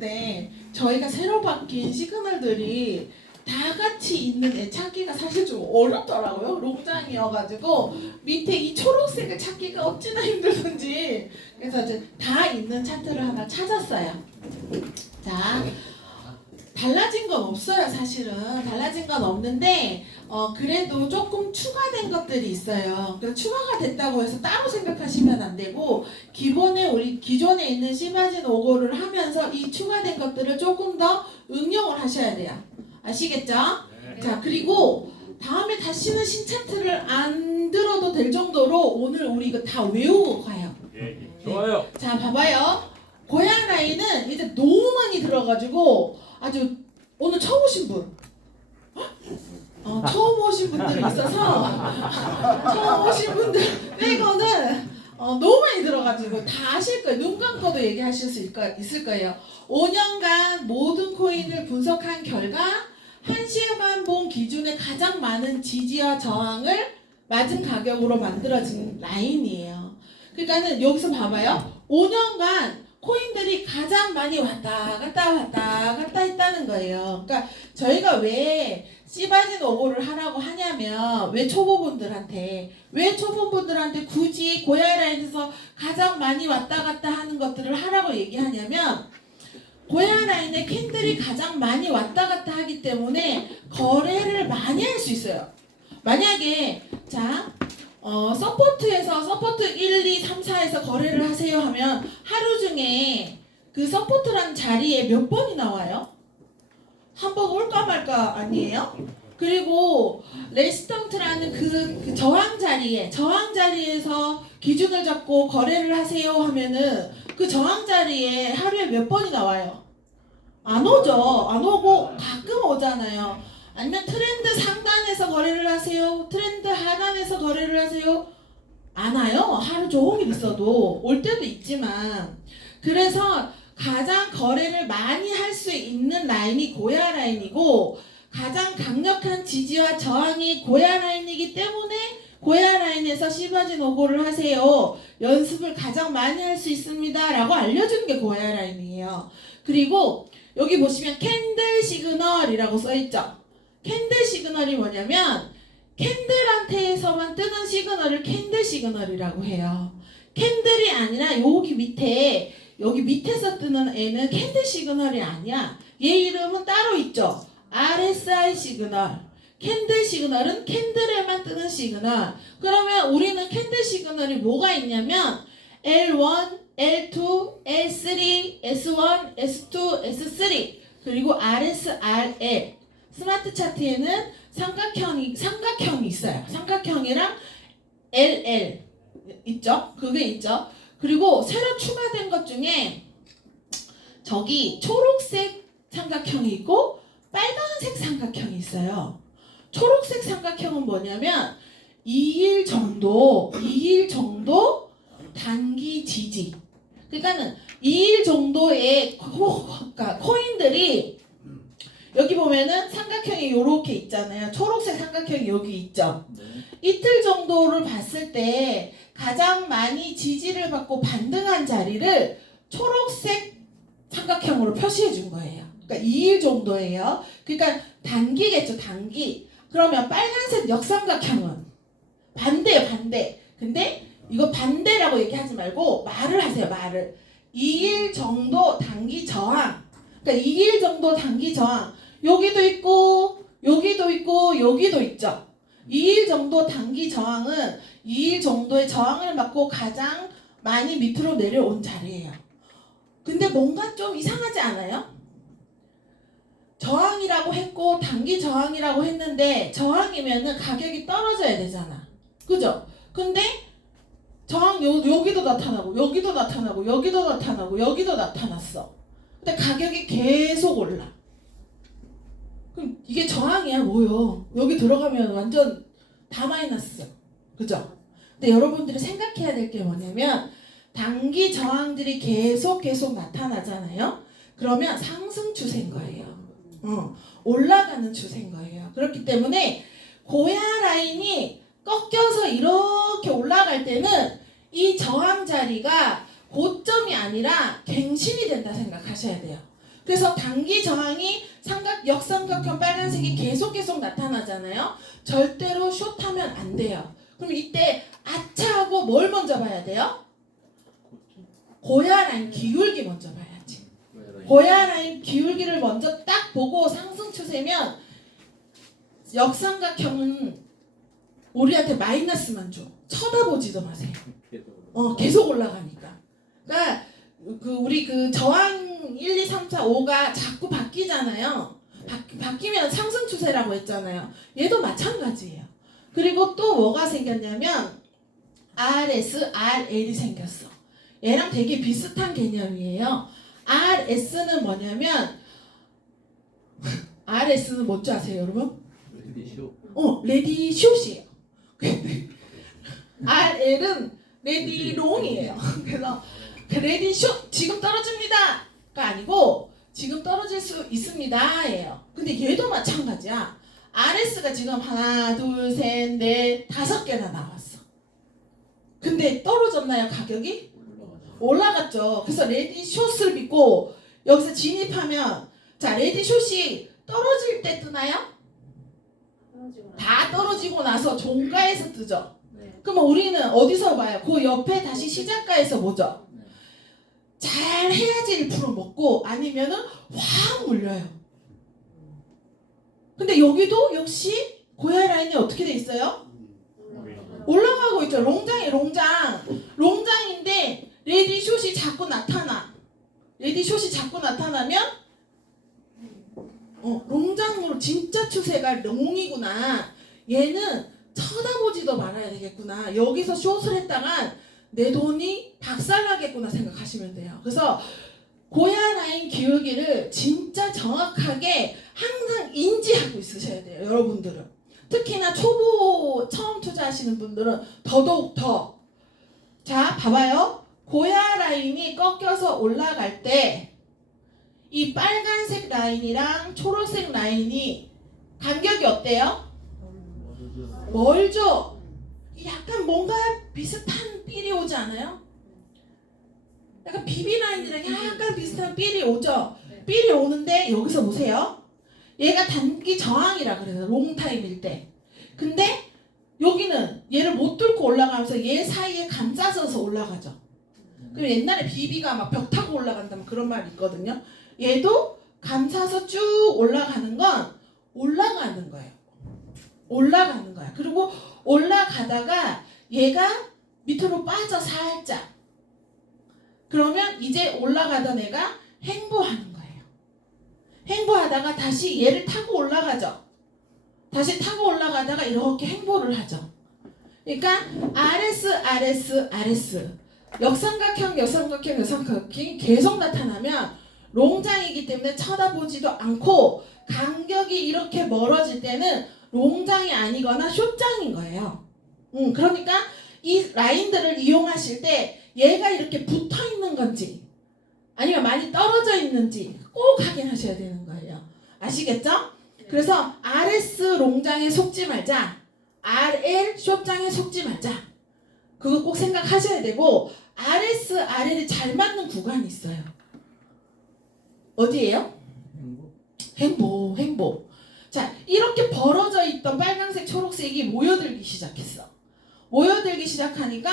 하는데 저희가 새로 바뀐 시그널들이 다 같이 있는 애 찾기가 사실 좀 어렵더라고요. 롱장이어가지고 밑에 이 초록색을 찾기가 어찌나 힘들던지 그래서 이제 다 있는 차트를 하나 찾았어요. 자, 달라진 건 없어요. 사실은 달라진 건 없는데 그래도 조금 추가된 것들이 있어요. 그래서 추가가 됐다고 해서 따로 생각하시면 안 되고 우리 기존에 있는 시바진 5고를 하면서 이 추가된 것들을 조금 더 응용을 하셔야 돼요. 아시겠죠? 네. 자, 그리고 다음에 다시는 신차트를 안 들어도 될 정도로 오늘 우리 이거 다 외우고 가요. 좋아요. 자, 봐봐요. 고양 라인은 이제 너무 많이 들어가지고 아주 오늘 처음 오신 분, 처음 오신 분들이 있어서 처음 오신 분들 빼고는 너무 많이 들어가지고 다 아실 거예요. 눈 감고도 얘기하실 수 있을 거예요. 5년간 모든 코인을 분석한 결과 1시간 본 기준에 가장 많은 지지와 저항을 맞은 가격으로 만들어진 라인이에요. 그러니까는 여기서 봐봐요. 5년간 코인들이 가장 많이 왔다 갔다 했다는 거예요. 그러니까 저희가 왜 시바진 5고를 하라고 하냐면 왜 초보분들한테 굳이 고야 라인에서 가장 많이 왔다 갔다 하는 것들을 하라고 얘기하냐면 고야 라인에 캔들이 가장 많이 왔다 갔다 하기 때문에 거래를 많이 할 수 있어요. 만약에 자 서포트에서 서포트 1, 2, 3, 4에서 거래를 하세요 하면 하루 중에 그 서포트라는 자리에 몇 번이 나와요? 한 번 올까 말까 아니에요? 그리고 레시턴트라는 그 저항 자리에서 기준을 잡고 거래를 하세요 하면은 그 저항 자리에 하루에 몇 번이 나와요? 안 오죠. 안 오고 가끔 오잖아요. 아니면 트렌드 상단에서 거래를 하세요? 트렌드 하단에서 거래를 하세요? 안 와요. 하루 종일 있어도 올 때도 있지만 그래서 가장 거래를 많이 할 수 있는 라인이 고야 라인이고 가장 강력한 지지와 저항이 고야 라인이기 때문에 고야 라인에서 시바진 5고를 하세요. 연습을 가장 많이 할 수 있습니다. 라고 알려주는 게 고야 라인이에요. 그리고 여기 보시면 캔들 시그널이라고 써있죠. 캔들 시그널이 뭐냐면 캔들한테서만 뜨는 시그널을 캔들 시그널이라고 해요. 캔들이 아니라 여기 밑에서 뜨는 애는 캔들 시그널이 아니야. 얘 이름은 따로 있죠. RSI 시그널. 캔들 시그널은 캔들에만 뜨는 시그널. 그러면 우리는 캔들 시그널이 뭐가 있냐면 L1, L2, L3, S1, S2, S3 그리고 RSRL. 스마트 차트에는 삼각형이 있어요. 삼각형이랑 LL 있죠? 그게 있죠. 그리고 새로 추가된 것 중에 저기 초록색 삼각형이 있고 빨간색 삼각형이 있어요. 초록색 삼각형은 뭐냐면 2일 정도 단기 지지. 그러니까는 2일 정도의 코인들이 여기 보면은 삼각형이 이렇게 있잖아요. 초록색 삼각형이 여기 있죠. 이틀 정도를 봤을 때 가장 많이 지지를 받고 반등한 자리를 초록색 삼각형으로 표시해 준 거예요. 그러니까 2일 정도예요. 그러니까 단기겠죠. 단기. 그러면 빨간색 역삼각형은 반대예요. 반대. 근데 이거 반대라고 얘기하지 말고 말을 하세요. 말을. 2일 정도 단기 저항. 그러니까 2일 정도 단기 저항. 여기도 있고 여기도 있고 여기도 있죠. 2일 정도 단기 저항은 2일 정도의 저항을 받고 가장 많이 밑으로 내려온 자리예요. 근데 뭔가 좀 이상하지 않아요? 저항이라고 했고 단기 저항이라고 했는데 저항이면은 가격이 떨어져야 되잖아. 그죠? 근데 저항 여기도 나타나고 여기도 나타나고 여기도 나타나고 여기도 나타났어. 근데 가격이 계속 올라. 그럼 이게 저항이야 뭐요? 여기 들어가면 완전 다 마이너스. 그죠? 근데 여러분들이 생각해야 될 게 뭐냐면 단기 저항들이 계속 나타나잖아요. 그러면 상승 추세인 거예요. 올라가는 추세인 거예요. 그렇기 때문에 고야 라인이 꺾여서 이렇게 올라갈 때는 이 저항 자리가 고점이 아니라 갱신이 된다 생각하셔야 돼요. 그래서 단기 저항이 역삼각형 빨간색이 계속 나타나잖아요. 절대로 숏하면 안 돼요. 그럼 이때 아차 하고 뭘 먼저 봐야 돼요? 고야 라인 기울기 먼저 봐야지. 고야 라인 기울기를 먼저 딱 보고 상승 추세면 역삼각형은 우리한테 마이너스만 줘. 쳐다보지도 마세요. 계속 올라가니까. 그러니까 우리 저항 1, 2, 3, 4, 5가 자꾸 바뀌잖아요. 바뀌면 상승 추세라고 했잖아요. 얘도 마찬가지예요. 그리고 또 뭐가 생겼냐면 RS, RL이 생겼어. 얘랑 되게 비슷한 개념이에요. RS는 뭐냐면 RS는 뭔지 아세요, 여러분? 레디 숏이에요. RL은 레디 롱이에요. 그래서 레디 숏 지금 떨어집니다가 아니고 지금 떨어질 수 있습니다예요. 근데 얘도 마찬가지야. RS가 지금 하나, 둘, 셋, 넷, 5개나 나왔어. 근데 떨어졌나요, 가격이? 올라갔죠. 그래서 레디 숏을 믿고 여기서 진입하면 자, 레디 숏이 떨어질 때 뜨나요? 다 떨어지고 나서 종가에서 뜨죠. 그러면 우리는 어디서 봐요? 그 옆에 다시 시작가에서 보죠. 잘 해야지 1% 먹고 아니면은 확 물려요. 근데 여기도 역시 고야 라인이 어떻게 돼 있어요? 올라가고 있죠. 롱장인데 레디 숏이 자꾸 나타나. 레디 숏이 자꾸 나타나면 롱장으로 진짜 추세가 롱이구나. 얘는 쳐다보지도 말아야 되겠구나. 여기서 숏을 했다간 내 돈이 박살나겠구나 생각하시면 돼요. 그래서 고야 라인 기울기를 진짜 정확하게 항상 인지하고 있으셔야 돼요. 여러분들은. 특히나 초보 처음 투자하시는 분들은 더더욱 더. 자, 봐봐요. 고야 라인이 꺾여서 올라갈 때 이 빨간색 라인이랑 초록색 라인이 간격이 어때요? 멀죠? 약간 뭔가 비슷한 삘이 오지 않아요? 약간 BB 라인이랑 약간 비슷한 삘이 오죠? 삘이 오는데 여기서 보세요. 얘가 단기 저항이라 그래요. 롱타임일 때. 근데 여기는 얘를 못 뚫고 올라가면서 얘 사이에 감싸져서 올라가죠. 그럼 옛날에 BB가 막 벽 타고 올라간다면 그런 말이 있거든요. 얘도 감싸서 쭉 올라가는 건 올라가는 거예요. 올라가는 거야. 그리고 올라가다가 얘가 밑으로 빠져 살짝. 그러면 이제 올라가던 애가 횡보하는 거예요. 횡보하다가 다시 얘를 타고 올라가죠. 다시 타고 올라가다가 이렇게 횡보를 하죠. 그러니까 RS 역삼각형이 계속 나타나면 롱장이기 때문에 쳐다보지도 않고 간격이 이렇게 멀어질 때는 롱장이 아니거나 숏장인 거예요. 그러니까 이 라인들을 이용하실 때 얘가 이렇게 붙어 있는 건지 아니면 많이 떨어져 있는지 꼭 확인하셔야 되는 거예요. 아시겠죠? 그래서 RS 롱장에 속지 말자. RL 숏장에 속지 말자. 그거 꼭 생각하셔야 되고 RS, RL이 잘 맞는 구간이 있어요. 어디예요? 횡보. 자, 이렇게 벌어져 있던 빨간색, 초록색이 모여들기 시작했어. 모여들기 시작하니까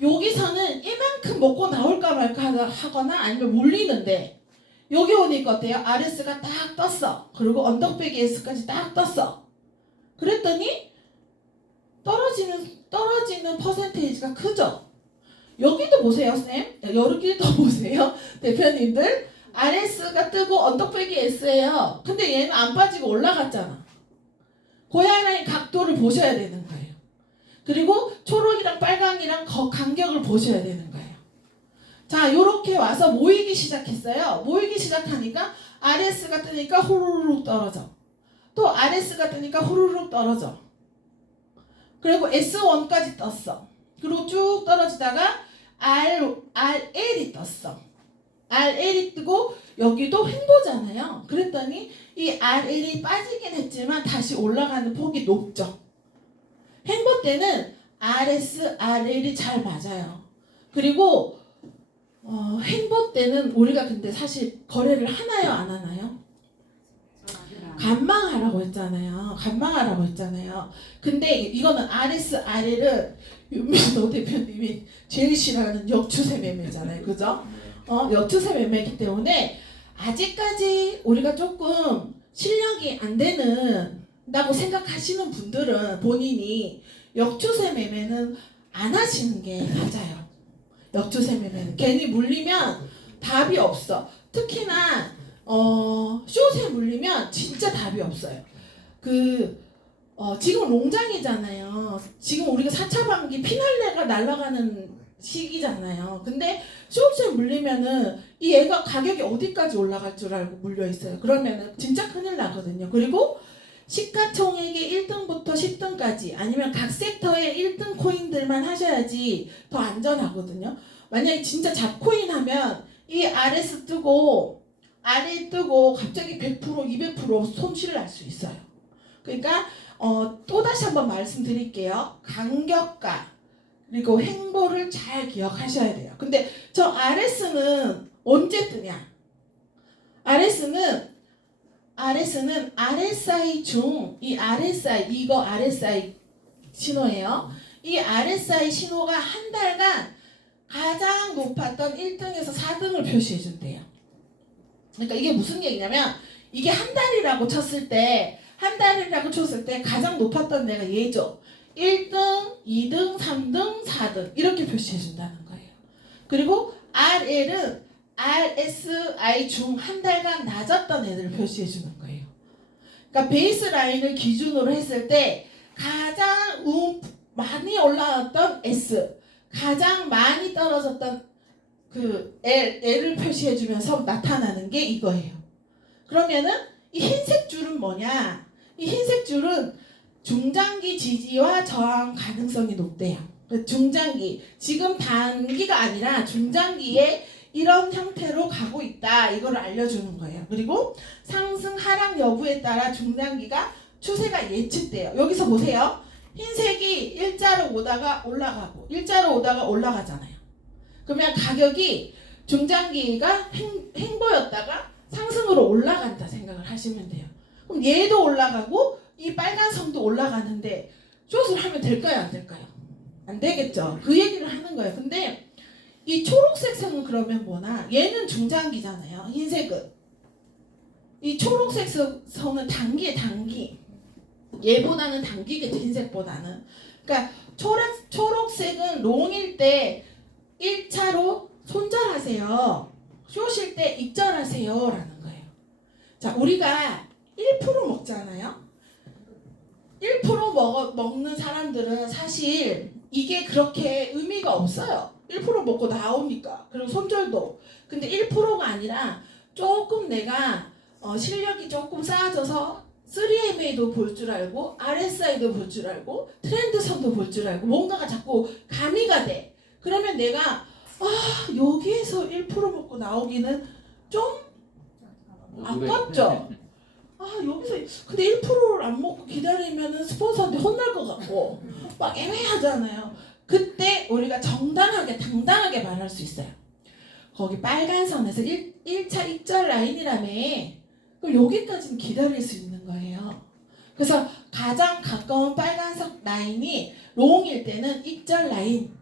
여기서는 이만큼 먹고 나올까 말까 하거나 아니면 물리는데 여기 오니까 어때요? RS가 딱 떴어. 그리고 언덕배기 S까지 딱 떴어. 그랬더니 떨어지는 퍼센테이지가 크죠? 여기도 보세요, 쌤. 여기도 보세요, 대표님들. RS가 뜨고 언덕배기 S예요. 근데 얘는 안 빠지고 올라갔잖아. 고야 라인 각도를 보셔야 되는 거예요. 그리고 초록이랑 빨강이랑 간격을 보셔야 되는 거예요. 자, 요렇게 와서 모이기 시작했어요. 모이기 시작하니까 RS가 뜨니까 후루룩 떨어져. 또 RS가 뜨니까 후루룩 떨어져. 그리고 S1까지 떴어. 그리고 쭉 떨어지다가 RL이 떴어. RL이 뜨고 여기도 횡보잖아요. 그랬더니 이 RL이 빠지긴 했지만 다시 올라가는 폭이 높죠. 횡보 때는 RS, RL이 잘 맞아요. 그리고 행보 때는 우리가 근데 사실 거래를 하나요, 안 하나요? 간망하라고 했잖아요. 간망하라고 했잖아요. 근데 이거는 RSRL은 윤민호 대표님이 제일 싫어하는 역추세 매매잖아요. 그죠? 역추세 매매이기 때문에 아직까지 우리가 조금 실력이 안 되는다고 생각하시는 분들은 본인이 역추세 매매는 안 하시는 게 맞아요. 역추세 매매는 괜히 물리면 답이 없어. 특히나 숏에 물리면 진짜 답이 없어요. 지금 롱장이잖아요. 지금 우리가 4차 반기 피날레가 날아가는 시기잖아요. 근데 숏에 물리면은 이 애가 가격이 어디까지 올라갈 줄 알고 물려 있어요. 그러면은 진짜 큰일 나거든요. 그리고 시가총액의 1등부터 10등까지 아니면 각 섹터의 1등 코인들만 하셔야지 더 안전하거든요. 만약에 진짜 잡코인 하면 이 RS 뜨고 아래 뜨고 갑자기 100% 200% 손실을 날 수 있어요. 그러니까 또다시 한번 말씀드릴게요. 간격과 그리고 행보를 잘 기억하셔야 돼요. 근데 저 RS는 언제 뜨냐? RS는 RSI 중 이 RSI 이거 RSI 신호예요. 이 RSI 신호가 한 달간 가장 높았던 1등에서 4등을 표시해 준대요. 그러니까 이게 무슨 얘기냐면 이게 한 달이라고 쳤을 때 가장 높았던 데가 얘죠. 1등, 2등, 3등, 4등 이렇게 표시해 준다는 거예요. 그리고 RL은 RSI 중 한 달간 낮았던 애들을 표시해 주는 거예요. 그러니까 베이스 라인을 기준으로 했을 때 가장 많이 올라왔던 S, 가장 많이 떨어졌던 L을 표시해 주면서 나타나는 게 이거예요. 그러면은 이 흰색 줄은 뭐냐? 이 흰색 줄은 중장기 지지와 저항 가능성이 높대요. 중장기, 지금 단기가 아니라 중장기에 이런 형태로 가고 있다. 이걸 알려주는 거예요. 그리고 상승 하락 여부에 따라 중장기가 추세가 예측돼요. 여기서 보세요. 흰색이 일자로 오다가 올라가고 일자로 오다가 올라가잖아요. 그러면 가격이 중장기가 행보였다가 상승으로 올라간다 생각을 하시면 돼요. 그럼 얘도 올라가고 이 빨간 선도 올라가는데 숏을 하면 될까요? 안 될까요? 안 되겠죠. 그 얘기를 하는 거예요. 근데 이 초록색 선은 그러면 뭐나 얘는 중장기잖아요. 흰색은. 이 초록색 선은 단기에 단기. 얘보다는 단기겠죠. 흰색보다는. 그러니까 초록색은 롱일 때 1차로 손절하세요. 숏일 때 익절하세요. 라는 거예요. 자, 우리가 1% 먹잖아요. 1% 먹는 사람들은 사실 이게 그렇게 의미가 없어요. 1% 먹고 나오니까. 그리고 손절도. 근데 1%가 아니라 조금 내가 실력이 조금 쌓아져서 3MA도 볼 줄 알고 RSI도 볼 줄 알고 트렌드선도 볼 줄 알고 뭔가가 자꾸 가미가 돼. 그러면 내가 여기에서 1% 먹고 나오기는 좀 아깝죠. 여기서 근데 1%를 안 먹고 기다리면은 스폰서한테 혼날 것 같고 막 애매하잖아요. 그때 우리가 당당하게 말할 수 있어요. 거기 빨간 선에서 1차 익절 라인이라며. 그럼 여기까지는 기다릴 수 있는 거예요. 그래서 가장 가까운 빨간색 라인이 롱일 때는 익절 라인,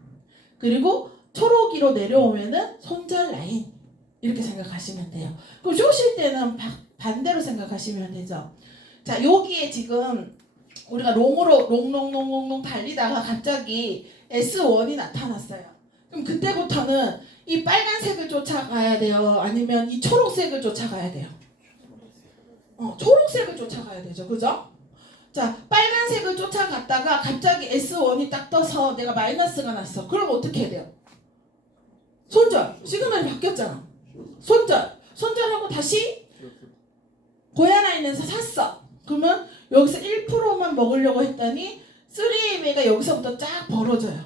그리고 초록이로 내려오면은 손절 라인, 이렇게 생각하시면 돼요. 그럼 숏일 때는 반대로 생각하시면 되죠. 자, 여기에 지금 우리가 롱 달리다가 갑자기 S1이 나타났어요. 그럼 그때부터는 이 빨간색을 쫓아가야 돼요? 아니면 이 초록색을 쫓아가야 돼요? 초록색을 쫓아가야 되죠. 그죠? 자, 빨간색을 쫓아갔다가 갑자기 S1이 딱 떠서 내가 마이너스가 났어. 그럼 어떻게 해야 돼요? 손절. 시그널이 바뀌었잖아. 손절하고 다시 고야라인에서 샀어. 그러면 여기서 1%만 먹으려고 했더니 3MA가 여기서부터 쫙 벌어져요.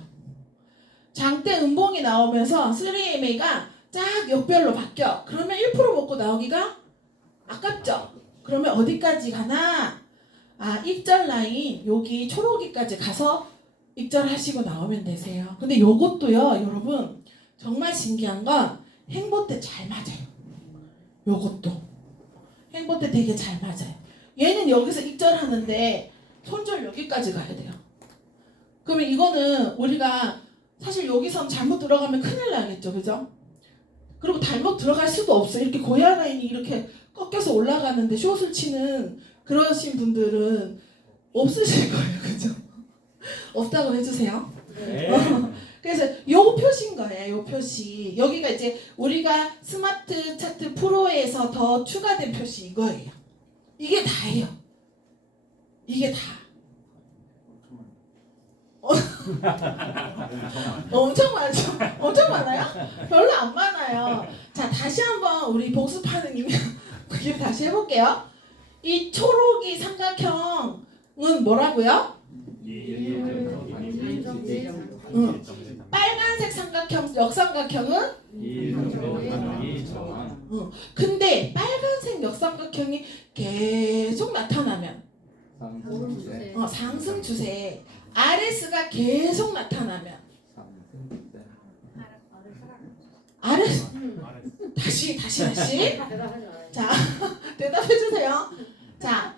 장대 음봉이 나오면서 3MA가 쫙 역별로 바뀌어. 그러면 1% 먹고 나오기가 아깝죠. 그러면 어디까지 가나? 익절 라인 여기 초록이까지 가서 익절하시고 나오면 되세요. 근데 요것도요, 여러분 정말 신기한 건 행보 때 잘 맞아요. 요것도 행보 때 되게 잘 맞아요. 얘는 여기서 익절하는데 손절 여기까지 가야 돼요. 그러면 이거는 우리가 사실 여기선 잘못 들어가면 큰일 나겠죠, 그죠? 그리고 잘못 들어갈 수도 없어요. 이렇게 고야 라인이 이렇게 꺾여서 올라가는데 숏을 치는 그러신 분들은 없으실 거예요, 그죠? 없다고 해주세요. 네. 그래서 요 표시인 거예요. 요 표시. 여기가 이제 우리가 스마트 차트 프로에서 더 추가된 표시 이거예요. 이게 다예요. 이게 다. 엄청 많죠? 엄청 많아요? 별로 안 많아요. 자, 다시 한번 우리 복습하는 김에 그게 다시 해볼게요. 이 초록이 삼각형은 뭐라고요? 빨간색 삼각형, 역삼각형은? 근데 빨간색 역삼각형이 계속 나타나면 상승 추세. RS가 계속 나타나면 RS 다시 자 대답해 주세요. 자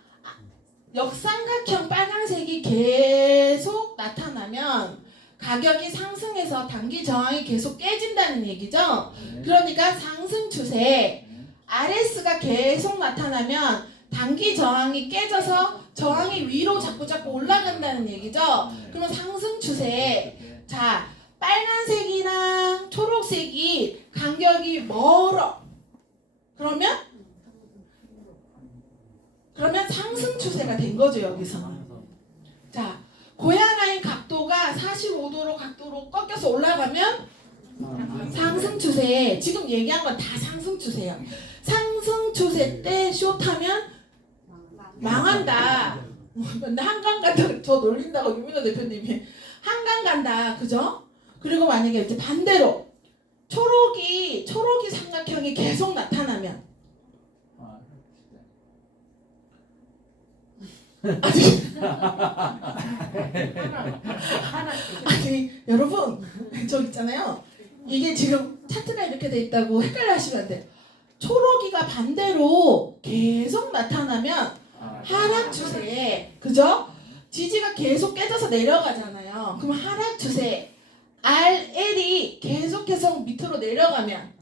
역삼각형 빨간색이 계속 나타나면 가격이 상승해서 단기 저항이 계속 깨진다는 얘기죠. 그러니까 상승 추세 RS가 계속 나타나면 단기 저항이 깨져서 저항이 위로 자꾸 올라간다는 얘기죠. 그러면 상승 추세. 자, 빨간색이랑 초록색이 간격이 멀어. 그러면 상승 추세가 된 거죠, 여기서는. 자, 고야 라인 각도가 45도로 각도로 꺾여서 올라가면 상승 추세. 지금 얘기한 건 다 상승 추세예요. 상승 추세 때 숏하면 망한다. 한강 간다. 저 놀린다고 유민호 대표님이 한강 간다. 그죠? 그리고 만약에 이제 반대로 초록이 삼각형이 계속 나타나면 아니 여러분 저 있잖아요. 이게 지금 차트가 이렇게 돼 있다고 헷갈려 하시면 안 돼요. 초록이가 반대로 계속 나타나면 하락 추세, 그죠? 지지가 계속 깨져서 내려가잖아요. 그럼 하락 추세, RL이 계속해서 밑으로 내려가면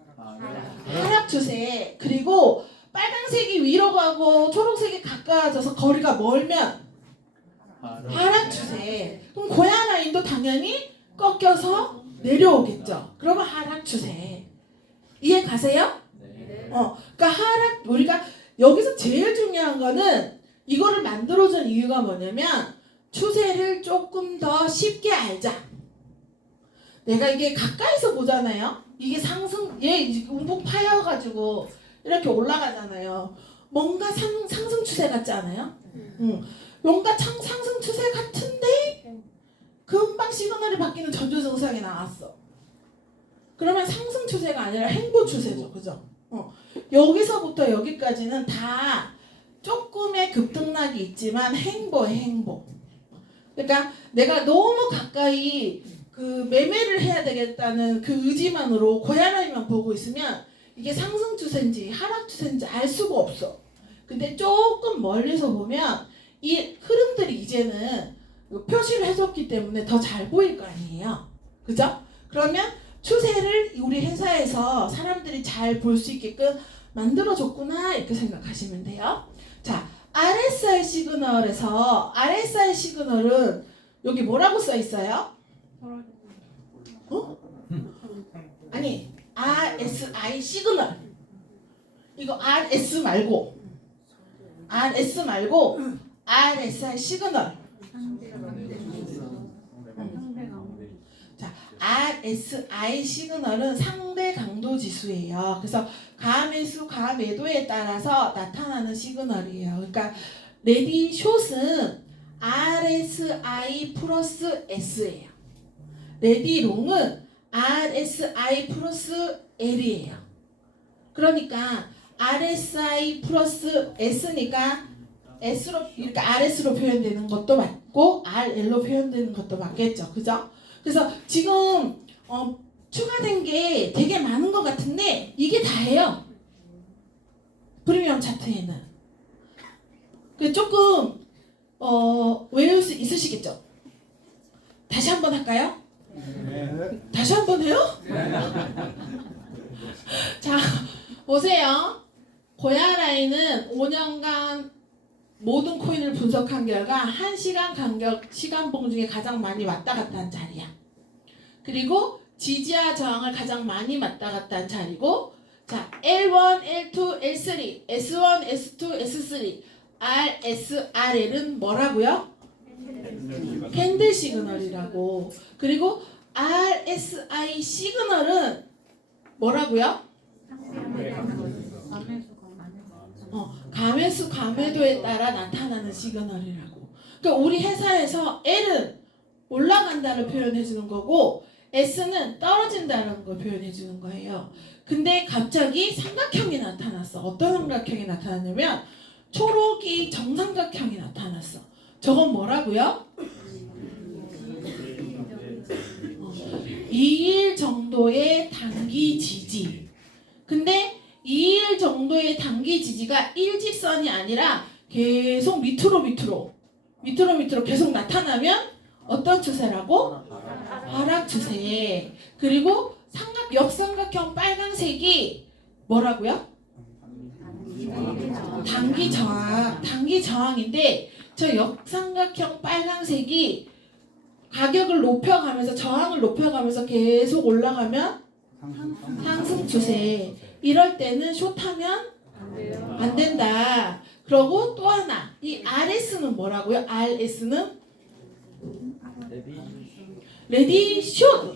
하락 추세. 그리고 빨간색이 위로 가고 초록색이 가까워져서 거리가 멀면 하락 추세. 그럼 고야 라인도 당연히 꺾여서 내려오겠죠. 그러면 하락 추세. 이해 가세요? 그러니까 하락 우리가 여기서 제일 중요한 거는 이거를 만들어준 이유가 뭐냐면 추세를 조금 더 쉽게 알자. 내가 이게 가까이서 보잖아요. 이게 상승, 얘 움푹 파여가지고 이렇게 올라가잖아요. 뭔가 상승 추세 같지 않아요? 뭔가 상승 추세 같은데 금방 시그널이 바뀌는 전조 증상이 나왔어. 그러면 상승 추세가 아니라 행보 추세죠, 그죠? 여기서부터 여기까지는 다 조금의 급등락이 있지만 행보. 그러니까 내가 너무 가까이 그 매매를 해야 되겠다는 그 의지만으로 고야라인만 보고 있으면 이게 상승 추세인지 하락 추세인지 알 수가 없어. 근데 조금 멀리서 보면 이 흐름들이 이제는 표시를 해줬기 때문에 더 잘 보일 거 아니에요. 그죠? 그러면 추세를 우리 회사에서 사람들이 잘 볼 수 있게끔 만들어줬구나 이렇게 생각하시면 돼요. 자, RSI 시그널에서 RSI 시그널은 여기 뭐라고 써 있어요? 아니 RSI 시그널 이거 RS 말고 RSI 시그널. 자, RSI 시그널은 상대 강도 지수예요. 그래서 가매수, 가매도에 따라서 나타나는 시그널이에요. 그러니까 레디 숏은 RSI 플러스 S예요. 레디 롱은 RSI 플러스 L이에요. 그러니까 RSI 플러스 S니까 S로 이렇게 RS로 표현되는 것도 맞고 RL로 표현되는 것도 맞겠죠. 그죠? 그래서 지금 추가된 게 되게 많은 것 같은데 이게 다예요. 프리미엄 차트에는. 그 조금 외울 수 있으시겠죠? 다시 한번 할까요? 다시 한번 해요? 자, 보세요. 고야라인은 5년간 모든 코인을 분석한 결과 1시간 간격 시간봉 중에 가장 많이 왔다 갔다 한 자리야. 그리고 지지와 저항을 가장 많이 왔다 갔다 한 자리고, 자, L1, L2, L3, S1, S2, S3, RS, RL은 뭐라고요? 캔들 시그널이라고. 그리고 RSI 시그널은 뭐라고요? 감회수, 감회도에 따라 나타나는 시그널이라고. 그러니까 우리 회사에서 L은 올라간다를 표현해 주는 거고 S는 떨어진다는 걸 표현해 주는 거예요. 근데 갑자기 삼각형이 나타났어. 어떤 삼각형이 나타났냐면 초록이 정삼각형이 나타났어. 저건 뭐라고요? 2일 정도의 단기 지지. 근데 2일 정도의 단기 지지가 일직선이 아니라 계속 밑으로 계속 나타나면 어떤 추세라고? 하락 추세. 그리고 역삼각형 빨간색이 뭐라고요? 단기 저항. 단기 저항인데 저 역삼각형 빨간색이 가격을 높여가면서 저항을 높여가면서 계속 올라가면 상승 추세. 이럴 때는 숏하면 안 된다. 그리고 또 하나, 이 RS는 뭐라고요? RS는 레디 숏.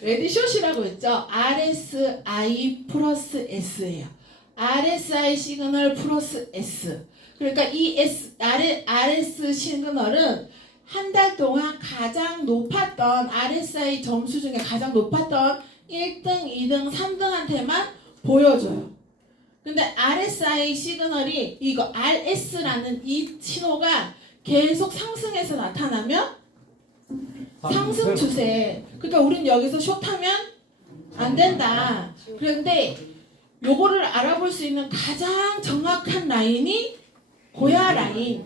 레디 숏이라고 했죠. RSI 플러스 S예요. RSI 시그널 플러스 S. 그러니까 이 RS 시그널은 한 달 동안 가장 높았던 RSI 점수 중에 가장 높았던 1등, 2등, 3등한테만 보여줘요. 근데 RSI 시그널이 이거 RS라는 이 신호가 계속 상승해서 나타나면 상승 추세. 그러니까 우린 여기서 숏하면 안 된다. 그런데 요거를 알아볼 수 있는 가장 정확한 라인이 고야 라인인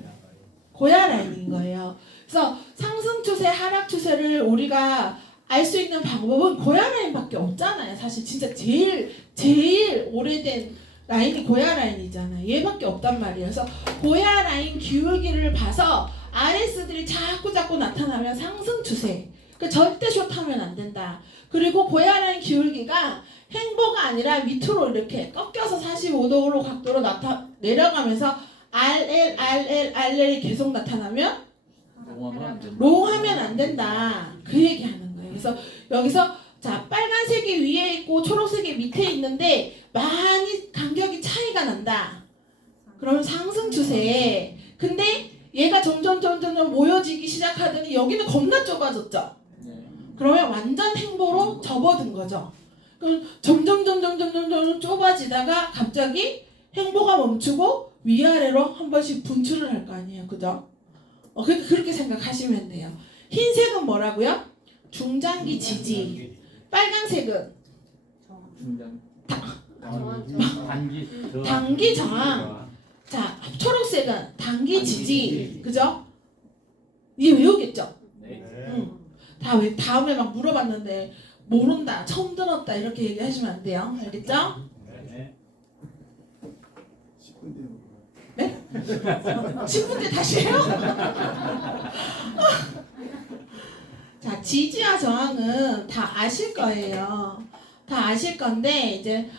거예요. 그래서 상승 추세, 하락 추세를 우리가 알 수 있는 방법은 고야 라인밖에 없잖아요. 사실 진짜 제일 오래된 라인이 고야 라인이잖아요. 얘밖에 없단 말이에요. 그래서 고야 라인 기울기를 봐서 RS들이 자꾸 나타나면 상승 추세. 그러니까 절대 숏하면 안 된다. 그리고 고야 라인 기울기가 행보가 아니라 밑으로 이렇게 꺾여서 45도로 각도로 내려가면서 RL이 계속 나타나면 롱하면 안 된다. 그 얘기하는 거예요. 그래서 여기서 자, 빨간색이 위에 있고 초록색이 밑에 있는데 많이 간격이 차이가 난다. 그러면 상승 추세. 근데 얘가 점점 모여지기 시작하더니 여기는 겁나 좁아졌죠. 그러면 완전 행보로 접어든 거죠. 그럼 점점 좁아지다가 갑자기 행보가 멈추고 위아래로 한 번씩 분출을 할 거 아니에요. 그죠? 그렇게 생각하시면 돼요. 흰색은 뭐라고요? 중장기 지지. 빨간색은 단기 저항. 자, 초록색은 단기 지지. 그죠? 이해 외우겠죠? 다음에 막 물어봤는데 모른다, 처음 들었다 이렇게 얘기하시면 안 돼요. 알겠죠? 네? 10분 뒤에 다시 해요? 자, 지지와 저항은 다 아실 거예요. 다 아실 건데 이제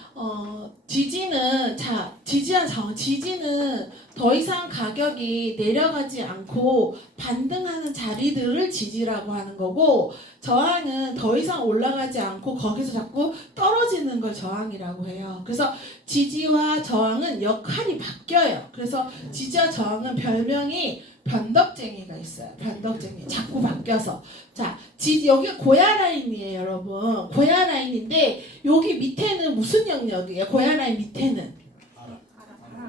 지지와 저항, 지지는 더 이상 가격이 내려가지 않고 반등하는 자리들을 지지라고 하는 거고, 저항은 더 이상 올라가지 않고 거기서 자꾸 떨어지는 걸 저항이라고 해요. 그래서 지지와 저항은 역할이 바뀌어요. 그래서 지지와 저항은 별명이 변덕쟁이가 있어요. 변덕쟁이. 자꾸 바뀌어서. 자, 여기가 고야 라인이에요, 여러분. 고야 라인인데 여기 밑에는 무슨 영역이에요? 고야 라인 밑에는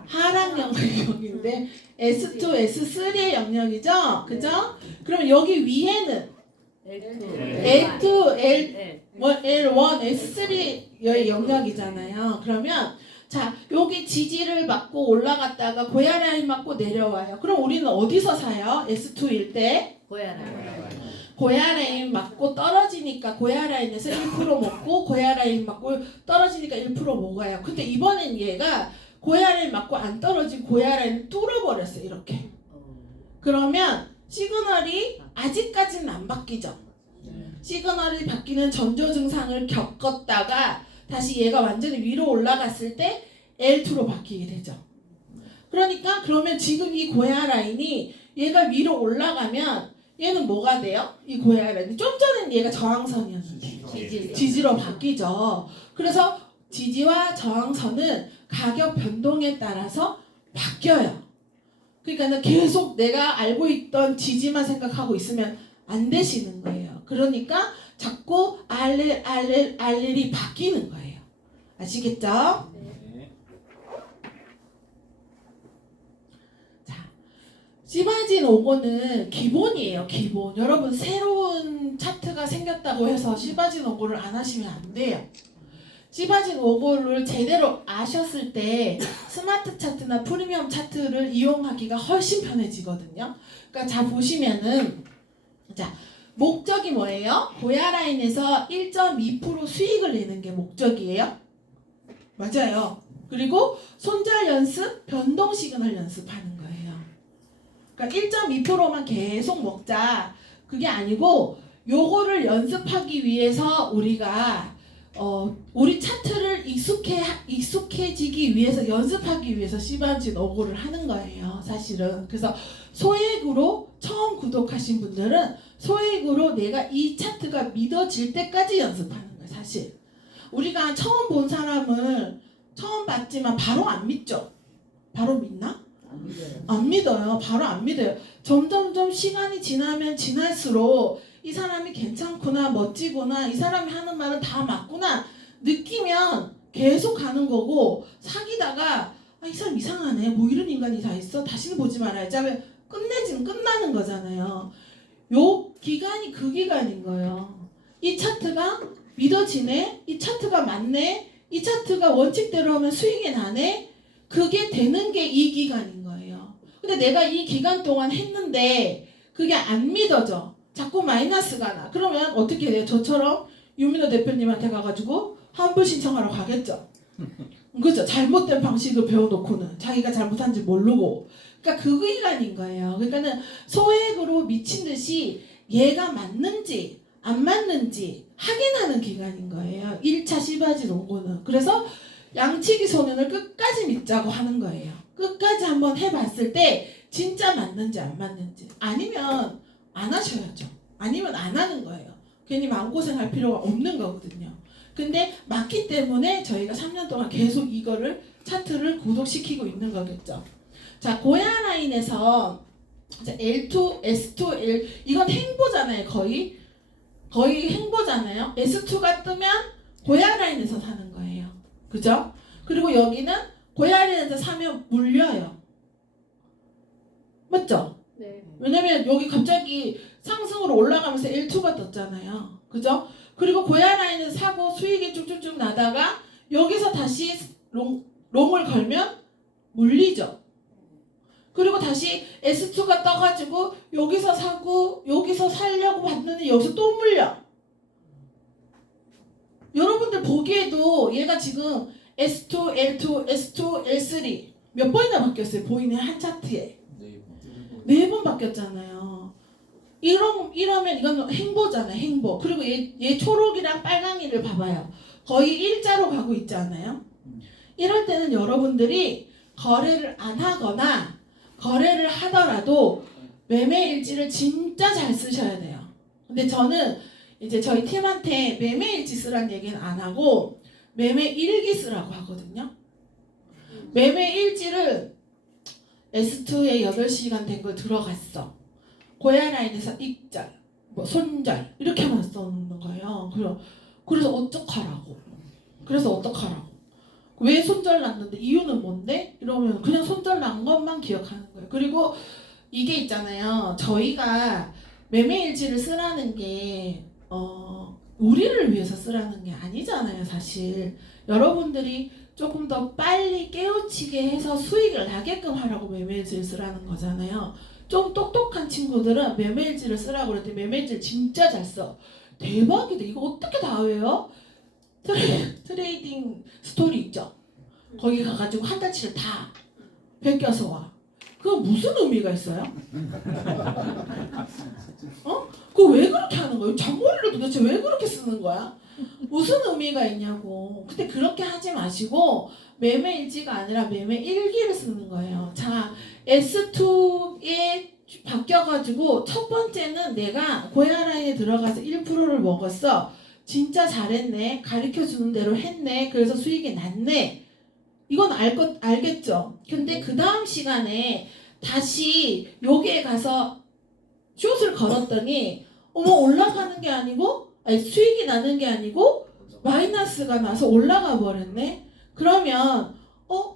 하락 영역인데 S2, S3의 영역이죠? 그죠? 그럼 여기 위에는 L2, L1, S3의 영역이잖아요. 그러면 자, 여기 지지를 맞고 올라갔다가 고야 라인 맞고 내려와요. 그럼 우리는 어디서 사요? S2일 때 고야 라인 맞고 떨어지니까 고야 라인에서 1% 먹고 고야 라인 맞고 떨어지니까 1% 먹어요. 근데 이번엔 얘가 고야 라인 맞고 안 떨어진 고야 라인을 뚫어버렸어요. 이렇게. 그러면 시그널이 아직까지는 안 바뀌죠. 시그널이 바뀌는 전조 증상을 겪었다가 다시 얘가 완전히 위로 올라갔을 때 L2로 바뀌게 되죠. 그러니까 그러면 지금 이 고야 라인이 얘가 위로 올라가면 얘는 뭐가 돼요? 이 고야 라인이 좀 전엔 얘가 저항선이었는데 지지로 바뀌죠. 그래서 지지와 저항선은 가격 변동에 따라서 바뀌어요. 그러니까 계속 내가 알고 있던 지지만 생각하고 있으면 안 되시는 거예요. 그러니까 자꾸 RL이 바뀌는 거예요. 아시겠죠? 네. 자, 시바진 5고는 기본이에요. 기본. 여러분 새로운 차트가 생겼다고 해서 시바진 5고를 안 하시면 안 돼요. 시바진 5고를 제대로 아셨을 때 스마트 차트나 프리미엄 차트를 이용하기가 훨씬 편해지거든요. 그러니까 자 보시면은 자 목적이 뭐예요? 고야 라인에서 1.2% 수익을 내는 게 목적이에요. 맞아요. 그리고 손절 연습, 변동 시그널 연습하는 거예요. 그러니까 1.2%만 계속 먹자. 그게 아니고 요거를 연습하기 위해서 우리가 우리 차트를 익숙해지기 위해서 연습하기 위해서 시바진 5고를 하는 거예요. 사실은. 그래서 소액으로 처음 구독하신 분들은 소액으로 내가 이 차트가 믿어질 때까지 연습하는 거예요. 사실. 우리가 처음 본 사람을 처음 봤지만 바로 안 믿죠? 바로 믿나? 안 믿어요. 바로 안 믿어요. 점점점 시간이 지나면 지날수록 이 사람이 괜찮구나, 멋지구나, 이 사람이 하는 말은 다 맞구나 느끼면 계속 가는 거고, 사귀다가 이 사람 이상하네, 뭐 이런 인간이 다 있어, 다시는 보지 말아야지 하면 끝내지는 끝나는 거잖아요. 요 기간이 그 기간인 거예요. 이 차트가 믿어지네, 이 차트가 맞네, 이 차트가 원칙대로 하면 수익이 나네, 그게 되는 게 이 기간인 거예요. 근데 내가 이 기간 동안 했는데 그게 안 믿어져. 자꾸 마이너스가 나. 그러면 어떻게 돼요? 저처럼 유민호 대표님한테 가가지고 환불 신청하러 가겠죠. 그죠? 잘못된 방식을 배워놓고는 자기가 잘못한지 모르고. 그러니까 그 기간인 거예요. 그러니까는 소액으로 미친 듯이 얘가 맞는지 안 맞는지 확인하는 기간인 거예요. 1차 시바진 5고는. 그래서 양치기 소년을 끝까지 믿자고 하는 거예요. 끝까지 한번 해봤을 때 진짜 맞는지 안 맞는지. 아니면 안 하셔야죠. 아니면 안 하는 거예요. 괜히 마음고생할 필요가 없는 거거든요. 근데 맞기 때문에 저희가 3년 동안 계속 이거를 차트를 구독시키고 있는 거겠죠. 자, 고야 라인에서 L2, S2, L 이건 행보잖아요. 거의 행보잖아요. S2가 뜨면 고야 라인에서 사는 거예요. 그죠? 그리고 여기는 고야 라인에서 사면 물려요. 맞죠? 네. 왜냐면 여기 갑자기 상승으로 올라가면서 L2가 떴잖아요. 그죠? 그리고 고야 라인을 사고 수익이 쭉쭉쭉 나다가 여기서 다시 롱을 걸면 물리죠. 그리고 다시 S2가 떠가지고 여기서 사고 여기서 살려고 봤는데 여기서 또 물려. 여러분들 보기에도 얘가 지금 S2, L2, S2, L3 몇 번이나 바뀌었어요. 보이는 한 차트에. 네 번 바뀌었잖아요. 이러면 이건 행보잖아요. 행보. 그리고 얘 초록이랑 빨강이를 봐봐요. 거의 일자로 가고 있지 않아요? 이럴 때는 여러분들이 거래를 안 하거나 거래를 하더라도 매매 일지를 진짜 잘 쓰셔야 돼요. 근데 저는 이제 저희 팀한테 매매 일지 쓰라는 얘기는 안 하고 매매 일기 쓰라고 하거든요. 매매 일지를 S2에 8시간 된 거 들어갔어. 고야 라인에서 익절, 뭐 손절 이렇게만 써놓는 거예요. 그래서 어떡하라고? 왜 손절 났는데 이유는 뭔데? 이러면 그냥 손절 난 것만 기억하는 거예요. 그리고 이게 있잖아요. 저희가 매매일지를 쓰라는 게 우리를 위해서 쓰라는 게 아니잖아요. 사실 여러분들이 조금 더 빨리 깨우치게 해서 수익을 나게끔 하라고 매매일지를 쓰라는 거잖아요. 좀 똑똑한 친구들은 매매일지를 쓰라고 그랬더니 매매일지를 진짜 잘 써. 대박이다. 이거 어떻게 다 외워? 트레이딩 스토리 있죠? 거기 가가지고 한 달치를 다 베껴서 와. 그거 무슨 의미가 있어요? 그거 왜 그렇게 하는 거예요? 잔머리를 도대체 왜 그렇게 쓰는 거야? 무슨 의미가 있냐고. 근데 그렇게 하지 마시고 매매일지가 아니라 매매일기를 쓰는 거예요. 자, S2에 바뀌어가지고 첫 번째는 내가 고야라인에 들어가서 1%를 먹었어. 진짜 잘했네. 가르쳐주는 대로 했네. 그래서 수익이 났네. 이건 알겠죠? 근데 그 다음 시간에 다시 여기에 가서 숏을 걸었더니 올라가는 게 아니고 수익이 나는 게 아니고 마이너스가 나서 올라가 버렸네. 그러면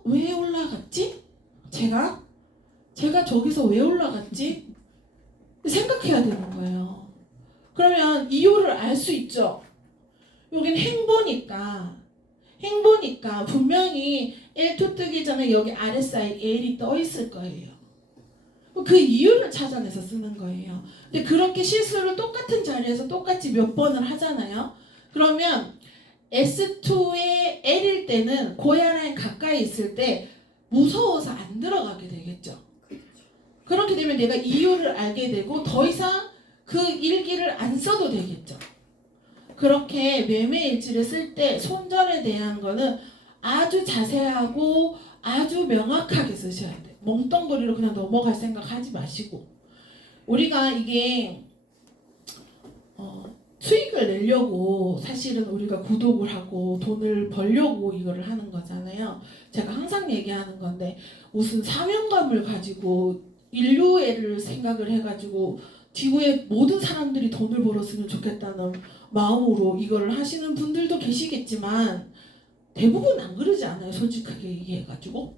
왜 올라갔지? 제가 저기서 왜 올라갔지? 생각해야 되는 거예요. 그러면 이유를 알 수 있죠. 여긴 행보니까 분명히 L2 뜨기 전에 여기 RSI L이 떠 있을 거예요. 그 이유를 찾아내서 쓰는 거예요. 근데 그렇게 실수를 똑같은 자리에서 똑같이 몇 번을 하잖아요. 그러면 S2의 L일 때는 고야라인 가까이 있을 때 무서워서 안 들어가게 되겠죠. 그렇게 되면 내가 이유를 알게 되고 더 이상 그 일기를 안 써도 되겠죠. 그렇게 매매일지를 쓸 때 손절에 대한 거는 아주 자세하고 아주 명확하게 쓰셔야 돼요. 멍텅거리로 그냥 넘어갈 생각 하지 마시고. 우리가 이게 수익을 내려고 사실은 우리가 구독을 하고 돈을 벌려고 이거를 하는 거잖아요. 제가 항상 얘기하는 건데 무슨 사명감을 가지고 인류애를 생각을 해가지고 지구의 모든 사람들이 돈을 벌었으면 좋겠다는 마음으로 이거를 하시는 분들도 계시겠지만 대부분 안 그러지 않아요. 솔직하게 얘기해가지고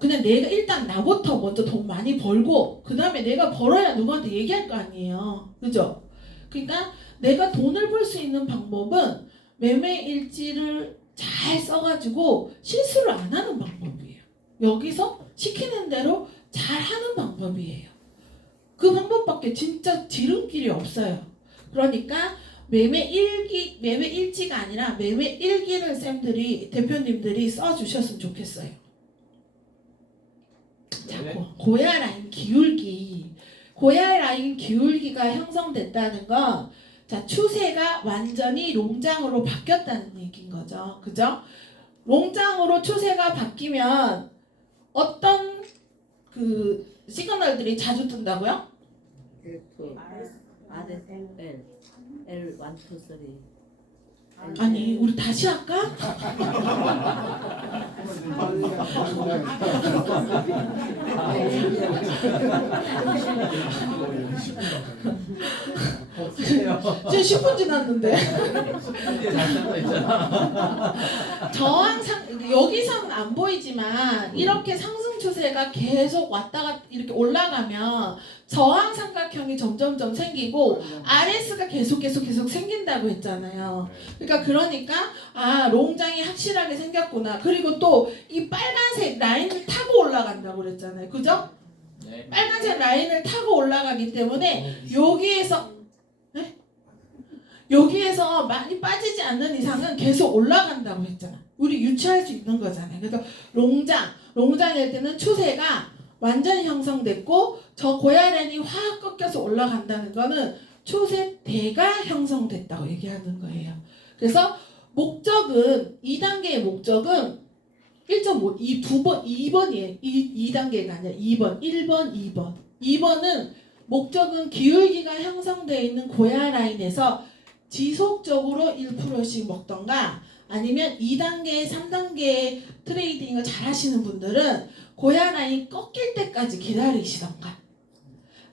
그냥 내가 일단 나부터 먼저 돈 많이 벌고 그 다음에 내가 벌어야 누구한테 얘기할 거 아니에요. 그죠? 그러니까 내가 돈을 벌 수 있는 방법은 매매일지를 잘 써가지고 실수를 안 하는 방법이에요. 여기서 시키는 대로 잘 하는 방법이에요. 그 방법밖에 진짜 지름길이 없어요. 그러니까 매매일지가 아니라 매매일기를 쌤들이 대표님들이 써주셨으면 좋겠어요. 자, 고야라인 기울기가 형성됐다는 건 자, 추세가 완전히 롱장으로 바뀌었다는 얘기인 거죠. 그죠? 롱장으로 추세가 바뀌면 어떤 그 시그널들이 자주 뜬다고요? L2, RSL, L1, 2, 3. 아니, 우리 다시 할까? 지금 10분 지났는데. 저항상 여기서는 안 보이지만 이렇게 상승 추세가 계속 왔다가 이렇게 올라가면 저항 삼각형이 점점점 생기고 RS가 계속 생긴다고 했잖아요. 그러니까 롱장이 확실하게 생겼구나. 그리고 또 이 빨간색 라인을 타고 올라간다고 그랬잖아요. 그죠? 네. 빨간색 라인을 타고 올라가기 때문에 여기에서 많이 빠지지 않는 이상은 계속 올라간다고 했잖아. 우리 유추할 수 있는 거잖아요. 그래서 롱장일 때는 추세가 완전히 형성됐고 저 고야라인이 확 꺾여서 올라간다는 거는 추세대가 형성됐다고 얘기하는 거예요. 그래서 목적은 2단계의 목적은 1.5, 2번이에요. 2단계가 아니라 2번, 1번, 2번. 2번은 목적은 기울기가 형성되어 있는 고야라인에서 지속적으로 1%씩 먹던가 아니면 2단계, 3단계 트레이딩을 잘 하시는 분들은 고야라인 꺾일 때까지 기다리시던가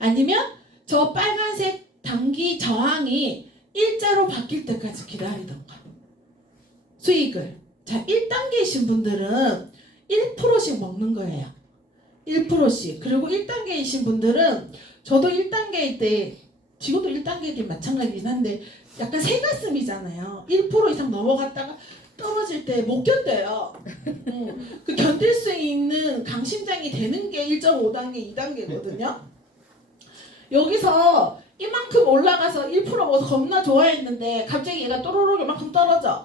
아니면 저 빨간색 단기 저항이 일자로 바뀔 때까지 기다리던가 수익을 자 1단계이신 분들은 1%씩 먹는 거예요. 1%씩 그리고 1단계이신 분들은 저도 1단계일 때 지금도 1단계이긴 마찬가지긴 한데 약간 새가슴이잖아요. 1% 이상 넘어갔다가 떨어질 때 못 견뎌요. 그 견딜 수 있는 강심장이 되는 게 1.5단계, 2단계거든요. 여기서 이만큼 올라가서 1% 먹어서 겁나 좋아했는데 갑자기 얘가 또로록 이만큼 떨어져.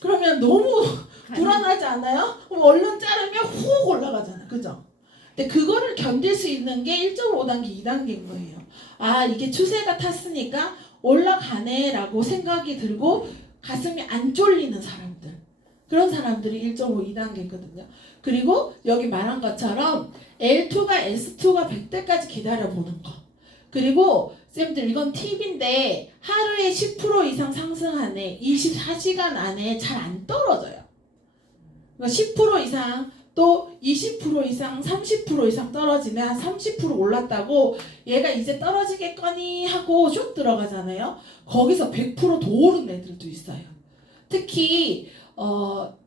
그러면 너무 불안하지 않아요? 그럼 얼른 자르면 훅 올라가잖아. 그죠? 근데 그거를 견딜 수 있는 게 1.5단계, 2단계인 거예요. 아, 이게 추세가 탔으니까 올라가네 라고 생각이 들고 가슴이 안 쫄리는 사람들. 그런 사람들이 1.5, 2단계거든요. 그리고 여기 말한 것처럼 L2가 S2가 100대까지 기다려보는 거. 그리고 쌤들 이건 팁인데 하루에 10% 이상 상승하네 24시간 안에 잘 안 떨어져요. 그러니까 10% 이상 또 20% 이상 30% 이상 떨어지면 30% 올랐다고 얘가 이제 떨어지겠거니 하고 쭉 들어가잖아요. 거기서 100%더 오른 애들도 있어요. 특히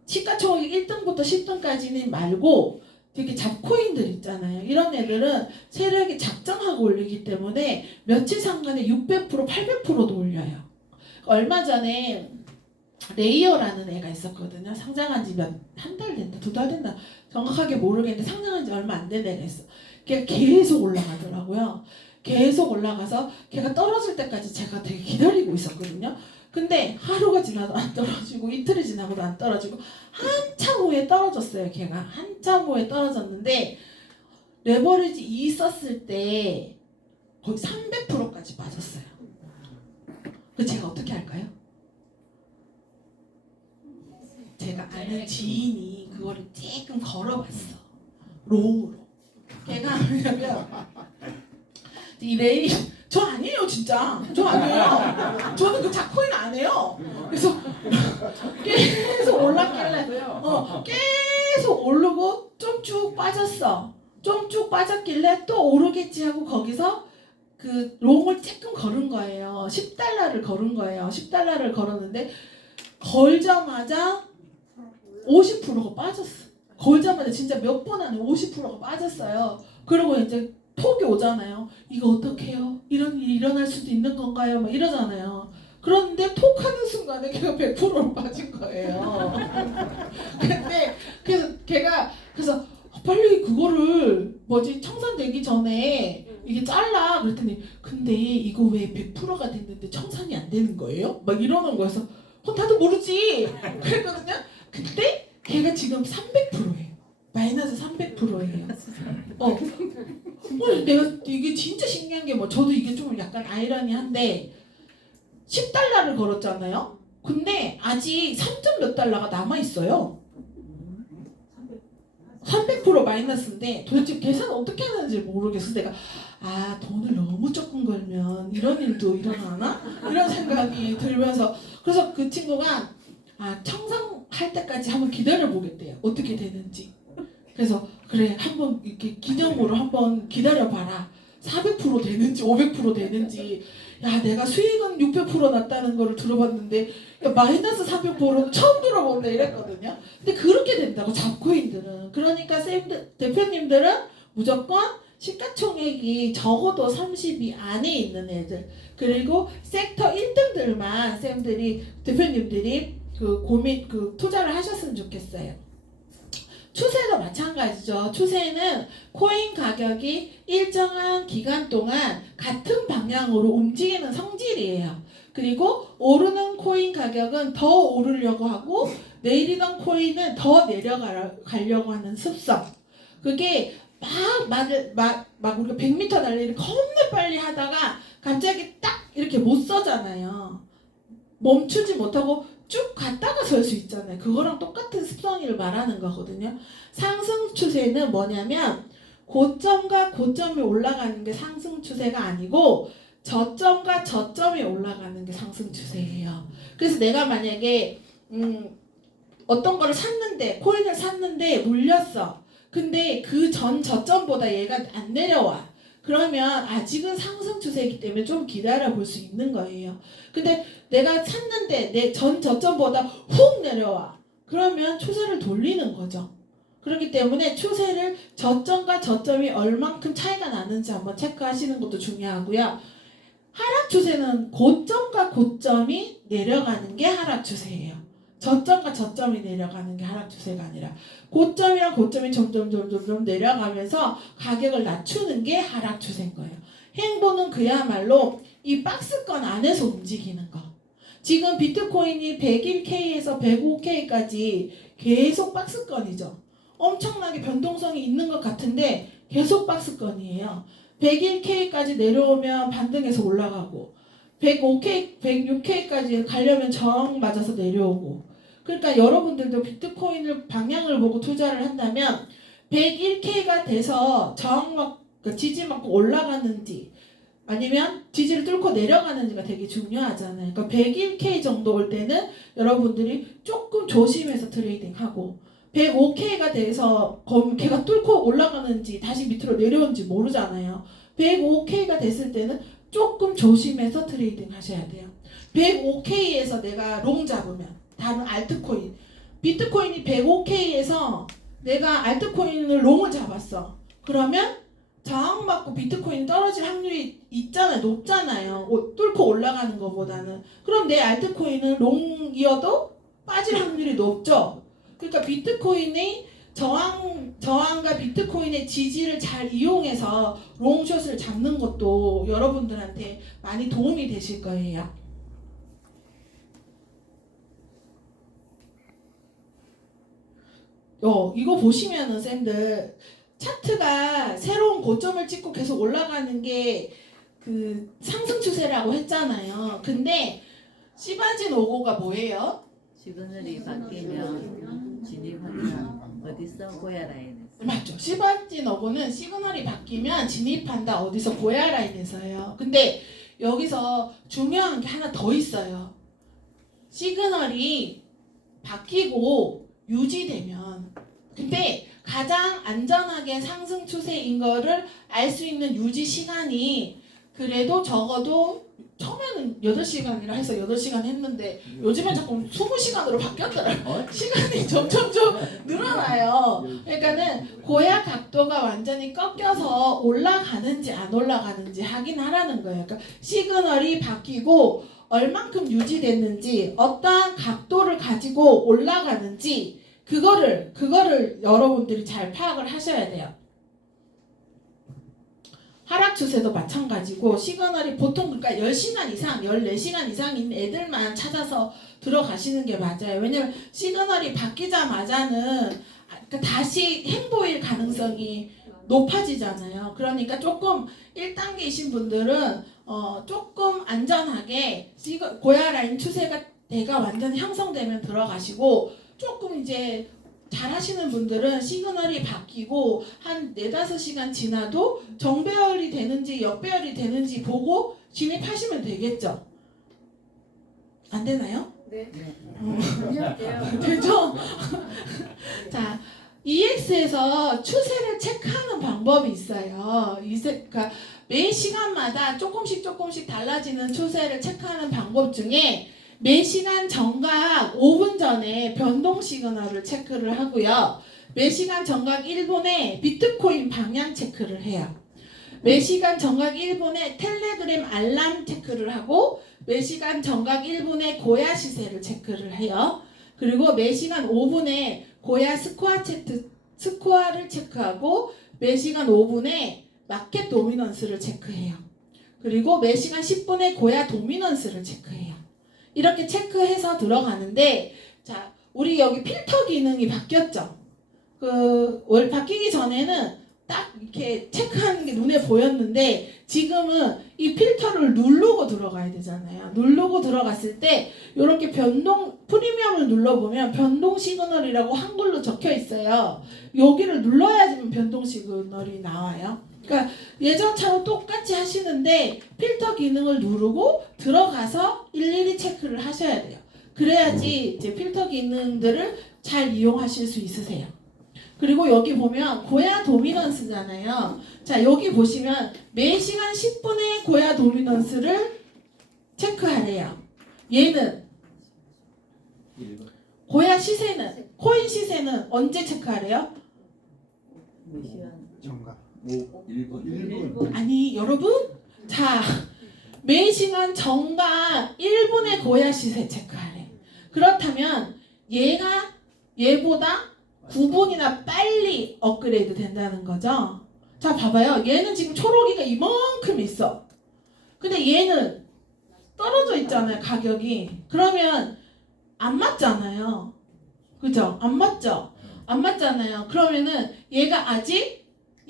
시가총액 1등부터 10등까지는 말고 되게 잡코인들 있잖아요. 이런 애들은 세력이 작정하고 올리기 때문에 며칠 상간에 600%, 800%도 올려요. 얼마 전에 레이어라는 애가 있었거든요. 상장한 지 한 달 됐나, 2달 됐나 정확하게 모르겠는데 상장한 지 얼마 안 된 애가 있어. 걔가 계속 올라가더라고요. 계속 올라가서 걔가 떨어질 때까지 제가 되게 기다리고 있었거든요. 근데 하루가 지나도 안 떨어지고 이틀이 지나고도 안 떨어지고 한참 후에 떨어졌어요. 걔가 한참 후에 떨어졌는데 레버리지 2 썼을 때 거의 300%까지 빠졌어요. 그래서 제가 어떻게 할까요? 제가 아는 지인이 그거를 조금 걸어봤어. 롱으로. 걔가 뭐냐면 이 레이 저 아니에요 진짜. 저 아니에요. 저는 그 자코인 안 해요. 그래서 계속 올랐길래 계속 오르고 좀 쭉 빠졌어. 좀 쭉 빠졌길래 또 오르겠지 하고 거기서 그 롱을 조금 걸은 거예요. 10달러를 걸은 거예요. 10달러를 걸었는데 걸자마자 50%가 빠졌어. 걸자마자 진짜 몇 번 안에 50%가 빠졌어요. 그리고 이제 톡이 오잖아요. 이거 어떡해요? 이런 일이 일어날 수도 있는 건가요? 막 이러잖아요. 그런데 톡 하는 순간에 걔가 100%로 빠진 거예요. 근데 그래서 빨리 그거를 청산되기 전에 이게 잘라 그랬더니 근데 이거 왜 100%가 됐는데 청산이 안 되는 거예요? 막 이러는 거여서 다들 모르지. 그랬거든요. 근데 걔가 지금 300%예요. 마이너스 300%예요. 내가 이게 진짜 신기한 게 저도 이게 좀 약간 아이러니한데 10달러를 걸었잖아요. 근데 아직 3점 몇 달러가 남아 있어요. 300% 마이너스인데 도대체 계산 어떻게 하는지 모르겠어. 내가 돈을 너무 조금 걸면 이런 일도 일어나나? 이런 생각이 들면서 그래서 그 친구가 청산할 때까지 한번 기다려 보겠대요. 어떻게 되는지. 그래서 그래 한번 이렇게 기념으로 한번 기다려봐라. 400% 되는지 500% 되는지. 야 내가 수익은 600% 났다는 거를 들어봤는데 야, 마이너스 400%는 처음 들어본다 이랬거든요. 근데 그렇게 된다고 잡코인들은. 그러니까 대표님들은 무조건 시가총액이 적어도 30이 안에 있는 애들 그리고 섹터 1등들만 대표님들이 투자를 하셨으면 좋겠어요. 추세도 마찬가지죠. 추세는 코인 가격이 일정한 기간 동안 같은 방향으로 움직이는 성질이에요. 그리고 오르는 코인 가격은 더 오르려고 하고 내리던 코인은 더 내려가려고 하는 습성. 그게 막 우리가 100m 달리기를 겁나 빨리 하다가 갑자기 딱 이렇게 못 서잖아요. 멈추지 못하고 쭉 갔다가 설 수 있잖아요. 그거랑 똑같은 습성을 말하는 거거든요. 상승 추세는 뭐냐면 고점과 고점이 올라가는 게 상승 추세가 아니고 저점과 저점이 올라가는 게 상승 추세예요. 그래서 내가 만약에 어떤 거를 코인을 샀는데 물렸어. 근데 그 전 저점보다 얘가 안 내려와. 그러면 아직은 상승 추세이기 때문에 좀 기다려 볼 수 있는 거예요. 근데 내가 샀는데 내 전 저점보다 훅 내려와. 그러면 추세를 돌리는 거죠. 그렇기 때문에 추세를 저점과 저점이 얼만큼 차이가 나는지 한번 체크하시는 것도 중요하고요. 하락 추세는 고점과 고점이 내려가는 게 하락 추세예요. 저점과 저점이 내려가는 게 하락 추세가 아니라 고점이랑 고점이 점점 내려가면서 가격을 낮추는 게 하락 추세인 거예요. 행보는 그야말로 이 박스권 안에서 움직이는 거. 지금 비트코인이 101K에서 105K까지 계속 박스권이죠. 엄청나게 변동성이 있는 것 같은데 계속 박스권이에요. 101K까지 내려오면 반등해서 올라가고 105K, 106K까지 가려면 저항 맞아서 내려오고. 그러니까 여러분들도 비트코인을 방향을 보고 투자를 한다면 101K가 돼서 저항 맞고 지지 맞고 올라가는지 아니면 지지를 뚫고 내려가는지가 되게 중요하잖아요. 그러니까 101K 정도 올 때는 여러분들이 조금 조심해서 트레이딩하고 105K가 돼서 걔가 뚫고 올라가는지 다시 밑으로 내려오는지 모르잖아요. 105K가 됐을 때는 조금 조심해서 트레이딩 하셔야 돼요. 105K에서 내가 롱 잡으면 다른 알트코인 비트코인이 105K에서 내가 알트코인을 롱을 잡았어. 그러면 저항받고 비트코인 떨어질 확률이 있잖아요. 높잖아요. 뚫고 올라가는 것보다는. 그럼 내 알트코인은 롱이어도 빠질 확률이 높죠. 그러니까 비트코인이 저항과 비트코인의 지지를 잘 이용해서 롱숏을 잡는 것도 여러분들한테 많이 도움이 되실 거예요. 이거 보시면은 쌤들 차트가 새로운 고점을 찍고 계속 올라가는 게 그 상승 추세라고 했잖아요. 근데 시바진 5고가 뭐예요? 시그널이 바뀌면 진입 확인한 어디서 고야 라인에서. 맞죠. 시바진 5고는 시그널이 바뀌면 진입한다. 어디서 고야 라인에서요. 근데 여기서 중요한 게 하나 더 있어요. 시그널이 바뀌고 유지되면 근데 가장 안전하게 상승 추세인 거를 알 수 있는 유지 시간이 그래도 적어도 처음에는 8시간이라 해서 8시간 했는데 요즘엔 자꾸 20시간으로 바뀌었더라고요. 시간이 점점 좀 늘어나요. 그러니까는 고야 각도가 완전히 꺾여서 올라가는지 안 올라가는지 확인하라는 거예요. 그러니까 시그널이 바뀌고 얼만큼 유지됐는지 어떠한 각도를 가지고 올라가는지 그거를 여러분들이 잘 파악을 하셔야 돼요. 하락 추세도 마찬가지고 시그널이 보통 그러니까 10시간 이상, 14시간 이상인 애들만 찾아서 들어가시는 게 맞아요. 왜냐면 시그널이 바뀌자마자는 다시 행보일 가능성이 높아지잖아요. 그러니까 조금 1단계이신 분들은 조금 안전하게 고야 라인 추세가 대가 완전 형성되면 들어가시고 조금 이제 잘 하시는 분들은 시그널이 바뀌고 한 4-5시간 지나도 정배열이 되는지 역배열이 되는지 보고 진입하시면 되겠죠? 안 되나요? 네. 되죠? 자, EX에서 추세를 체크하는 방법이 있어요. 그러니까 매 시간마다 조금씩 달라지는 추세를 체크하는 방법 중에 매 시간 정각 5분 전에 변동 시그널을 체크를 하고요. 매 시간 정각 1분에 비트코인 방향 체크를 해요. 매 시간 정각 1분에 텔레그램 알람 체크를 하고 매 시간 정각 1분에 고야 시세를 체크를 해요. 그리고 매 시간 5분에 고야 스코어를 체크하고 매 시간 5분에 마켓 도미넌스를 체크해요. 그리고 매 시간 10분에 고야 도미넌스를 체크해요. 이렇게 체크해서 들어가는데 자, 우리 여기 필터 기능이 바뀌었죠. 바뀌기 전에는 딱 이렇게 체크하는 게 눈에 보였는데 지금은 이 필터를 누르고 들어가야 되잖아요. 누르고 들어갔을 때 이렇게 프리미엄을 눌러보면 변동 시그널이라고 한글로 적혀 있어요. 여기를 눌러야지만 변동 시그널이 나와요. 그러니까 예전처럼 똑같이 하시는데 필터 기능을 누르고 들어가서 일일이 체크를 하셔야 돼요. 그래야지 이제 필터 기능들을 잘 이용하실 수 있으세요. 그리고 여기 보면 고야 도미넌스잖아요. 자, 여기 보시면 매 시간 10분의 고야 도미넌스를 체크하래요. 얘는 고야 시세는 코인 시세는 언제 체크하래요? 몇 시간? 정각 1분. 일본. 아니 여러분 자 매 시간 정각 1분의 고야 시세 체크하래. 그렇다면 얘가 얘보다 9분이나 빨리 업그레이드 된다는 거죠. 자 봐봐요. 얘는 지금 초록이가 이만큼 있어. 근데 얘는 떨어져 있잖아요. 가격이. 그러면 안 맞잖아요. 그죠? 안 맞죠? 안 맞잖아요. 그러면은 얘가 아직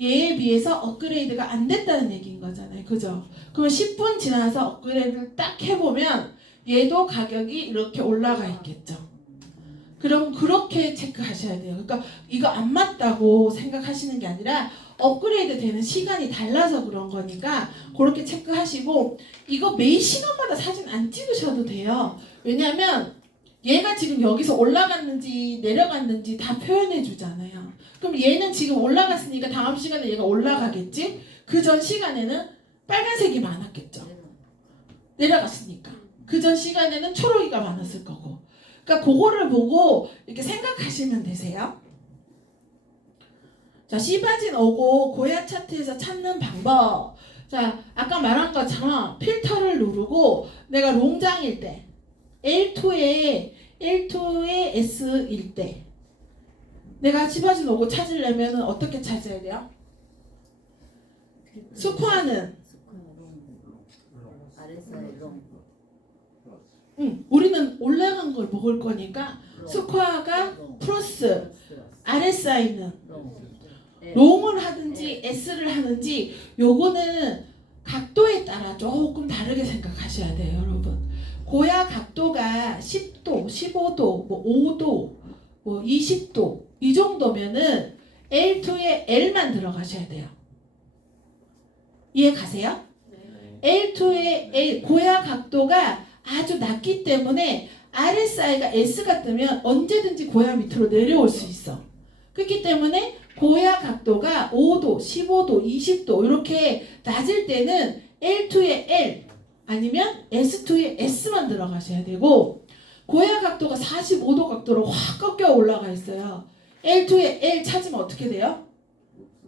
얘에 비해서 업그레이드가 안 됐다는 얘기인 거잖아요. 그죠? 그러면 10분 지나서 업그레이드를 딱 해보면 얘도 가격이 이렇게 올라가 있겠죠. 그럼 그렇게 체크하셔야 돼요. 그러니까 이거 안 맞다고 생각하시는 게 아니라 업그레이드 되는 시간이 달라서 그런 거니까 그렇게 체크하시고, 이거 매 시간마다 사진 안 찍으셔도 돼요. 왜냐면 얘가 지금 여기서 올라갔는지 내려갔는지 다 표현해 주잖아요. 그럼 얘는 지금 올라갔으니까 다음 시간에 얘가 올라가겠지? 그 전 시간에는 빨간색이 많았겠죠. 내려갔으니까. 그 전 시간에는 초록이가 많았을 거고. 그러니까 그거를 보고 이렇게 생각하시면 되세요. 자, C바진 오고 고야 차트에서 찾는 방법. 자, 아까 말한 것처럼 필터를 누르고 내가 롱장일 때 L2에 S일 때 내가 C바진 오고 찾으려면 어떻게 찾아야 돼요? 스코어는 우리는 올라간 걸 먹을 거니까 스코어가 플러스, RSI는 롱을 하든지 S를 하든지 요거는 각도에 따라 조금 다르게 생각하셔야 돼요, 여러분. 고야 각도가 10도, 15도, 뭐 5도, 뭐 20도 이 정도면은 L2에 L만 들어가셔야 돼요. 이해 가세요? L2의 L, 고야 각도가 아주 낮기 때문에 RSI가 S가 뜨면 언제든지 고야 밑으로 내려올 수 있어. 그렇기 때문에 고야 각도가 5도, 15도, 20도 이렇게 낮을 때는 L2의 L 아니면 S2의 S만 들어가셔야 되고, 고야 각도가 45도 각도로 확 꺾여 올라가 있어요. L2의 L 찾으면 어떻게 돼요?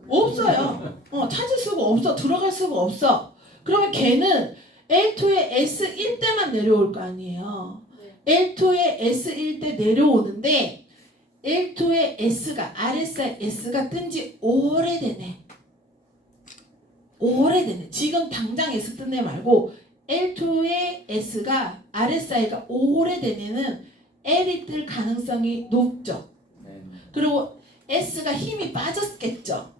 없어요. 찾을 수가 없어. 들어갈 수가 없어. 그러면 걔는 L2의 S1 때만 내려올 거 아니에요. L2의 S1 때 내려오는데 L2의 S가 RSI S가 뜬지 오래되네. 오래되네. 지금 당장 S 뜬 애 말고 L2의 S가 RSI가 오래된 애는 L이 뜰 가능성이 높죠. 그리고 S가 힘이 빠졌겠죠.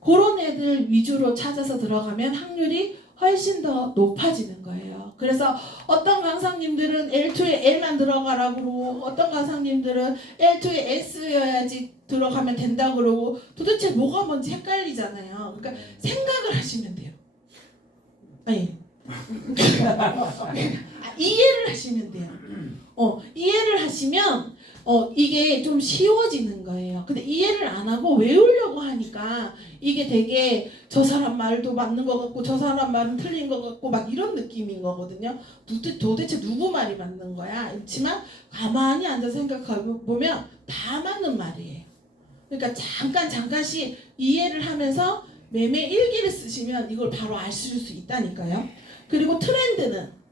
그런 애들 위주로 찾아서 들어가면 확률이 훨씬 더 높아지는 거예요. 그래서 어떤 강사님들은 L2에 L만 들어가라고 그러고 어떤 강사님들은 L2에 S여야지 들어가면 된다고 그러고 도대체 뭐가 뭔지 헷갈리잖아요. 그러니까 생각을 하시면 돼요. 아니 이해를 하시면 돼요. 이해를 하시면 이게 좀 쉬워지는 거예요. 근데 이해를 안 하고 외우려고 하니까 이게 되게 저 사람 말도 맞는 것 같고 저 사람 말은 틀린 것 같고 막 이런 느낌인 거거든요. 도대체 누구 말이 맞는 거야? 그렇지만 가만히 앉아 생각해보면 다 맞는 말이에요. 그러니까 잠깐씩 이해를 하면서 매매 일기를 쓰시면 이걸 바로 아실 수 있다니까요. 그리고 트렌드는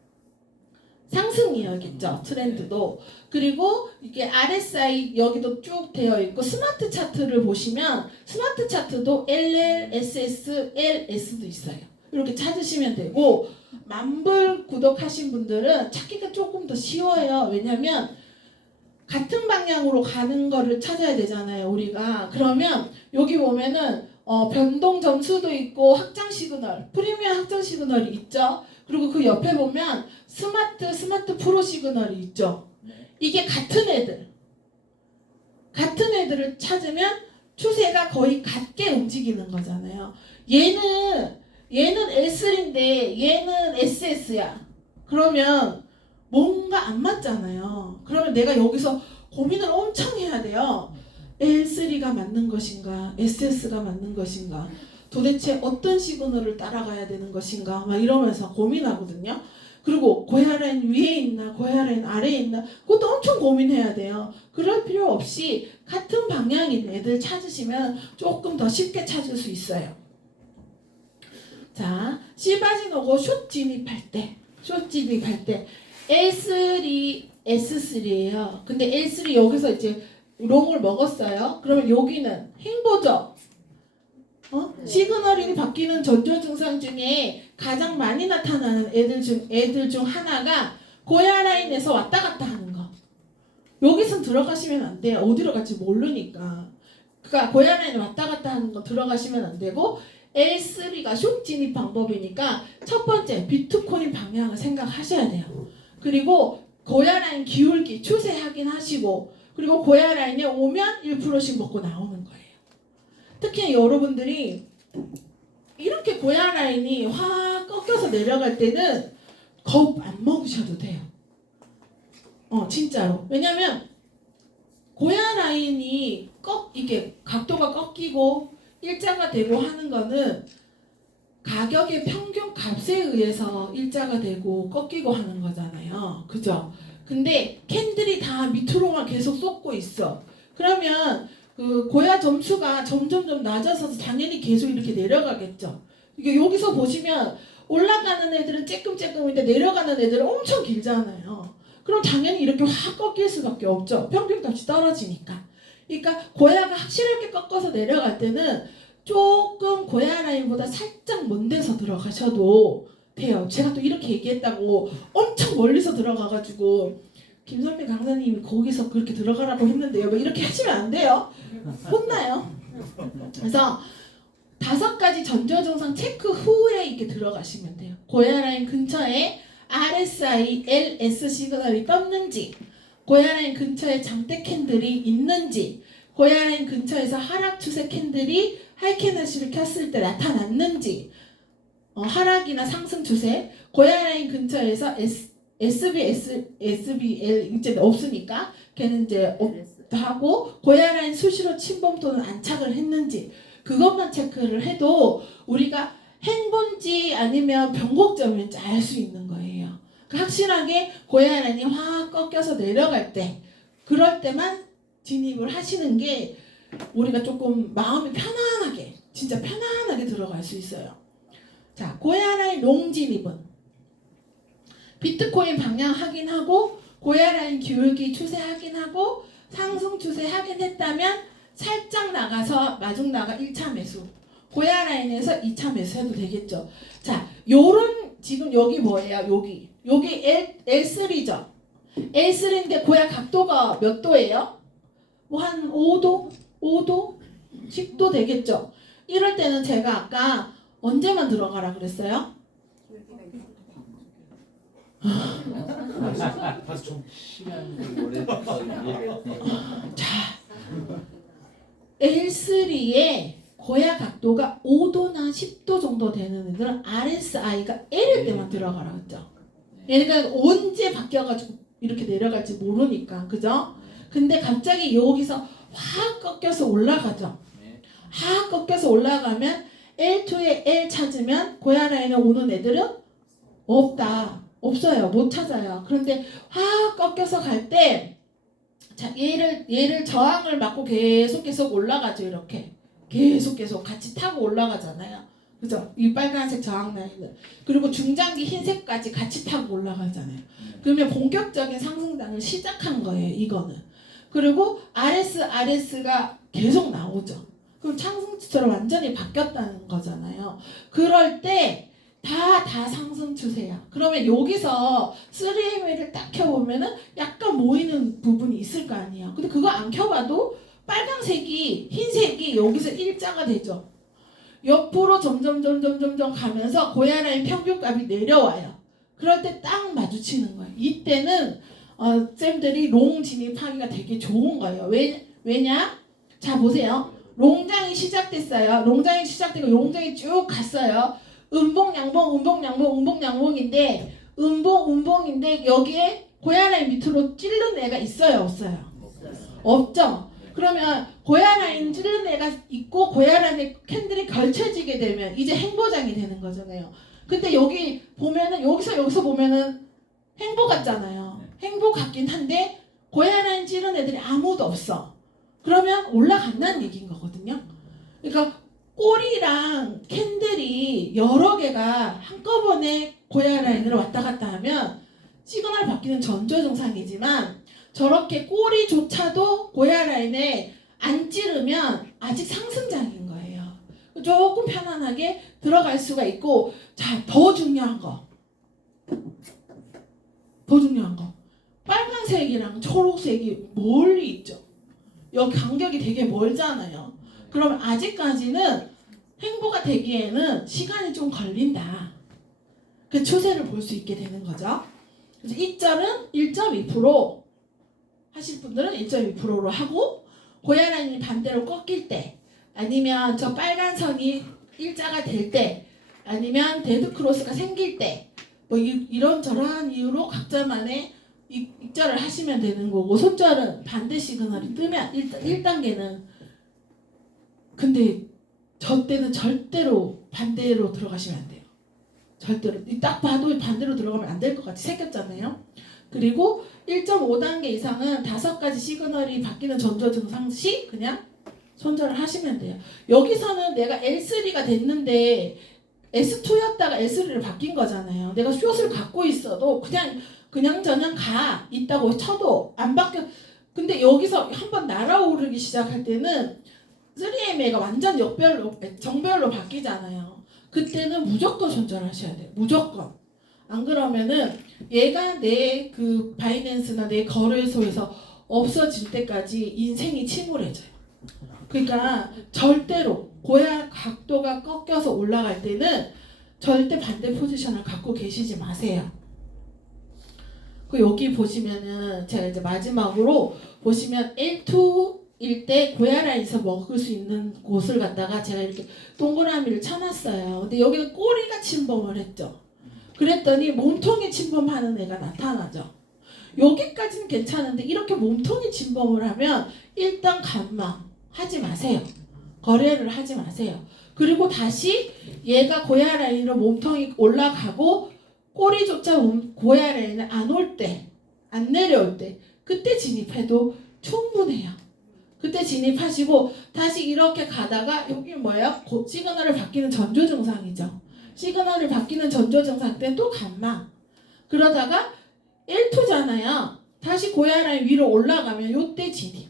상승이어야겠죠. 트렌드도. 그리고 이게 RSI 여기도 쭉 되어 있고 스마트 차트를 보시면 스마트 차트도 LL, SS, LS도 있어요. 이렇게 찾으시면 되고 만불 구독하신 분들은 찾기가 조금 더 쉬워요. 왜냐면 같은 방향으로 가는 거를 찾아야 되잖아요. 우리가. 그러면 여기 보면은 변동 점수도 있고 확장 시그널, 프리미엄 확장 시그널이 있죠. 그리고 그 옆에 보면 스마트 프로 시그널이 있죠. 이게 같은 애들을 찾으면 추세가 거의 같게 움직이는 거잖아요. 얘는 S3인데 얘는 SS야. 그러면 뭔가 안 맞잖아요. 그러면 내가 여기서 고민을 엄청 해야 돼요. L3가 맞는 것인가, SS가 맞는 것인가, 도대체 어떤 시그널을 따라가야 되는 것인가 막 이러면서 고민하거든요. 그리고 고야라인 위에 있나 고야라인 아래에 있나 그것도 엄청 고민해야 돼요. 그럴 필요 없이 같은 방향인 애들 찾으시면 조금 더 쉽게 찾을 수 있어요. 자, C바지노고 숏 진입할 때 L3, S3예요. 근데 L3 여기서 이제 롱을 먹었어요. 그러면 여기는 행보죠. 시그널이 바뀌는 전조 증상 중에 가장 많이 나타나는 애들 중 하나가 고야 라인에서 왔다 갔다 하는 거. 여기선 들어가시면 안 돼요. 어디로 갈지 모르니까. 그러니까 고야 라인에 왔다 갔다 하는 거 들어가시면 안 되고, L3가 숏 진입 방법이니까 첫 번째 비트코인 방향을 생각하셔야 돼요. 그리고 고야 라인 기울기 추세 확인하시고, 그리고 고야 라인에 오면 1%씩 먹고 나오는 거예요. 특히 여러분들이 이렇게 고야 라인이 확 꺾여서 내려갈 때는 겁 안 먹으셔도 돼요. 진짜로. 왜냐면 고야 라인이 이게 각도가 꺾이고 일자가 되고 하는 거는 가격의 평균 값에 의해서 일자가 되고 꺾이고 하는 거잖아요. 그죠? 근데 캔들이 다 밑으로만 계속 쏟고 있어. 그러면 그 고야 점수가 점점점 낮아서 당연히 계속 이렇게 내려가겠죠. 이게 여기서 보시면 올라가는 애들은 쬐끔쬐끔인데 내려가는 애들은 엄청 길잖아요. 그럼 당연히 이렇게 확 꺾일 수밖에 없죠. 평균값이 떨어지니까. 그러니까 고야가 확실하게 꺾어서 내려갈 때는 조금 고야 라인보다 살짝 먼 데서 들어가셔도 돼요. 제가 또 이렇게 얘기했다고 엄청 멀리서 들어가가지고 김선미 강사님이 거기서 그렇게 들어가라고 했는데요. 뭐 이렇게 하시면 안 돼요. 혼나요. 그래서 5가지 전조 증상 체크 후에 이렇게 들어가시면 돼요. 고야 라인 근처에 RSI, LS 시그널이 떴는지, 고야 라인 근처에 장대 캔들이 있는지, 고야 라인 근처에서 하락 추세 캔들이 하이캐너시를 켰을 때 나타났는지, 하락이나 상승 추세, 고야 라인 근처에서 SBL 이제 없으니까 걔는 이제 하고 고야 라인 수시로 침범 또는 안착을 했는지 그것만 체크를 해도 우리가 행본지 아니면 변곡점인지 알 수 있는 거예요. 확실하게 고야 라인이 확 꺾여서 내려갈 때 그럴 때만 진입을 하시는 게 우리가 조금 마음이 편안하게 진짜 편안하게 들어갈 수 있어요. 자, 고야 라인 롱 진입은 비트코인 방향 확인하고 고야 라인 기울기 추세 확인하고 상승 추세 확인했다면 살짝 나가서 마중 나가 1차 매수, 고야 라인에서 2차 매수해도 되겠죠. 자, 요런 지금 여기 뭐예요? 여기 L3죠. L3인데 고야 각도가 몇 도예요? 뭐 한 5도? 10도 되겠죠. 이럴 때는 제가 아까 언제만 들어가라 그랬어요? 다시 좀 시간이 오래 자, L3의 고야 각도가 5도나 10도 정도 되는 애들은 RSI가 L일 때만 들어가라 그랬죠. 얘가 언제 바뀌어가지고 이렇게 내려갈지 모르니까, 그죠? 근데 갑자기 여기서 확 꺾여서 올라가죠. 확 꺾여서 올라가면 L2에 L 찾으면 고야 라인에 오는 애들은 없어요. 못 찾아요. 그런데 확 꺾여서 갈 때, 자, 얘를 저항을 맞고 계속 올라가죠. 이렇게 계속 같이 타고 올라가잖아요. 그죠? 이 빨간색 저항 라인은. 그리고 중장기 흰색까지 같이 타고 올라가잖아요. 그러면 본격적인 상승장을 시작한 거예요. 이거는. 그리고 RS가 계속 나오죠. 그럼 상승추세로 완전히 바뀌었다는 거잖아요. 그럴 때 다 상승 추세야. 그러면 여기서 3MA를 딱 켜보면은 약간 모이는 부분이 있을 거 아니에요. 근데 그거 안 켜봐도 빨강색이 흰색이 여기서 일자가 되죠. 옆으로 점점 가면서 고야 라인 평균값이 내려와요. 그럴 때 딱 마주치는 거예요. 이때는 쌤들이 롱 진입하기가 되게 좋은 거예요. 왜냐? 자, 보세요. 롱장이 시작됐어요. 롱장이 시작되고 롱장이 쭉 갔어요. 음봉 양봉인데 음봉인데 여기에 고야 라인 밑으로 찌른 애가 있어요, 없어요? 없죠. 그러면 고야 라인 찌른 애가 있고 고야 라인에 캔들이 걸쳐지게 되면 이제 행보장이 되는 거잖아요. 근데 여기 보면은 여기서 보면은 행보 같잖아요. 행보 같긴 한데 고야 라인 찌른 애들이 아무도 없어. 그러면 올라간다는 얘기인 거거든요. 그러니까 꼬리랑 캔들이 L들이 여러 개가 한꺼번에 고야 라인으로 왔다 갔다 하면 시그널 바뀌는 전조 증상이지만 저렇게 꼬리조차도 고야 라인에 안 찌르면 아직 상승장인 거예요. 조금 편안하게 들어갈 수가 있고, 자, 더 중요한 거. 빨간색이랑 초록색이 멀리 있죠. 여기 간격이 되게 멀잖아요. 그럼 아직까지는 횡보가 되기에는 시간이 좀 걸린다. 그 추세를 볼 수 있게 되는 거죠. 그래서 이 절은 1.2% 하실 분들은 1.2%로 하고, 고야 라인이 반대로 꺾일 때, 아니면 저 빨간 선이 일자가 될 때, 아니면 데드 크로스가 생길 때, 뭐 이런 저러한 이유로 각자만의 익절을 하시면 되는 거고, 손절은 반대 시그널이 뜨면 1단계는, 근데 저 때는 절대로 반대로 들어가시면 안 돼요. 절대로. 딱 봐도 반대로 들어가면 안 될 것 같이 생겼잖아요. 그리고 1.5단계 이상은 5가지 시그널이 바뀌는 전조 증상 시 그냥 손절을 하시면 돼요. 여기서는 내가 L3가 됐는데 S2였다가 L3를 바뀐 거잖아요. 내가 숏을 갖고 있어도 그냥 저냥 가 있다고 쳐도 안 바뀌어. 근데 여기서 한번 날아오르기 시작할 때는 3MA가 완전 정배열로 바뀌잖아요. 그때는 무조건 손절하셔야 돼요. 무조건. 안 그러면은 얘가 내 그 바이낸스나 내 거래소에서 없어질 때까지 인생이 침울해져요. 그러니까 절대로 고야 각도가 꺾여서 올라갈 때는 절대 반대 포지션을 갖고 계시지 마세요. 그 여기 보시면은 제가 이제 마지막으로 보시면 L2일 때 고야 라인에서 먹을 수 있는 곳을 갖다가 제가 이렇게 동그라미를 쳐놨어요. 근데 여기는 꼬리가 침범을 했죠. 그랬더니 몸통이 침범하는 애가 나타나죠. 여기까지는 괜찮은데 이렇게 몸통이 침범을 하면 일단 감망하지 마세요. 거래를 하지 마세요. 그리고 다시 얘가 고야 라인으로 몸통이 올라가고 꼬리조차 고야 라인을 안 올 때, 안 내려올 때 그때 진입해도 충분해요. 그때 진입하시고 다시 이렇게 가다가 여기 뭐예요? 시그널을 바뀌는 전조 증상이죠. 시그널을 바뀌는 전조 증상 때는 또 감망. 그러다가 L2잖아요. 다시 고야 라인 위로 올라가면 요때 진입.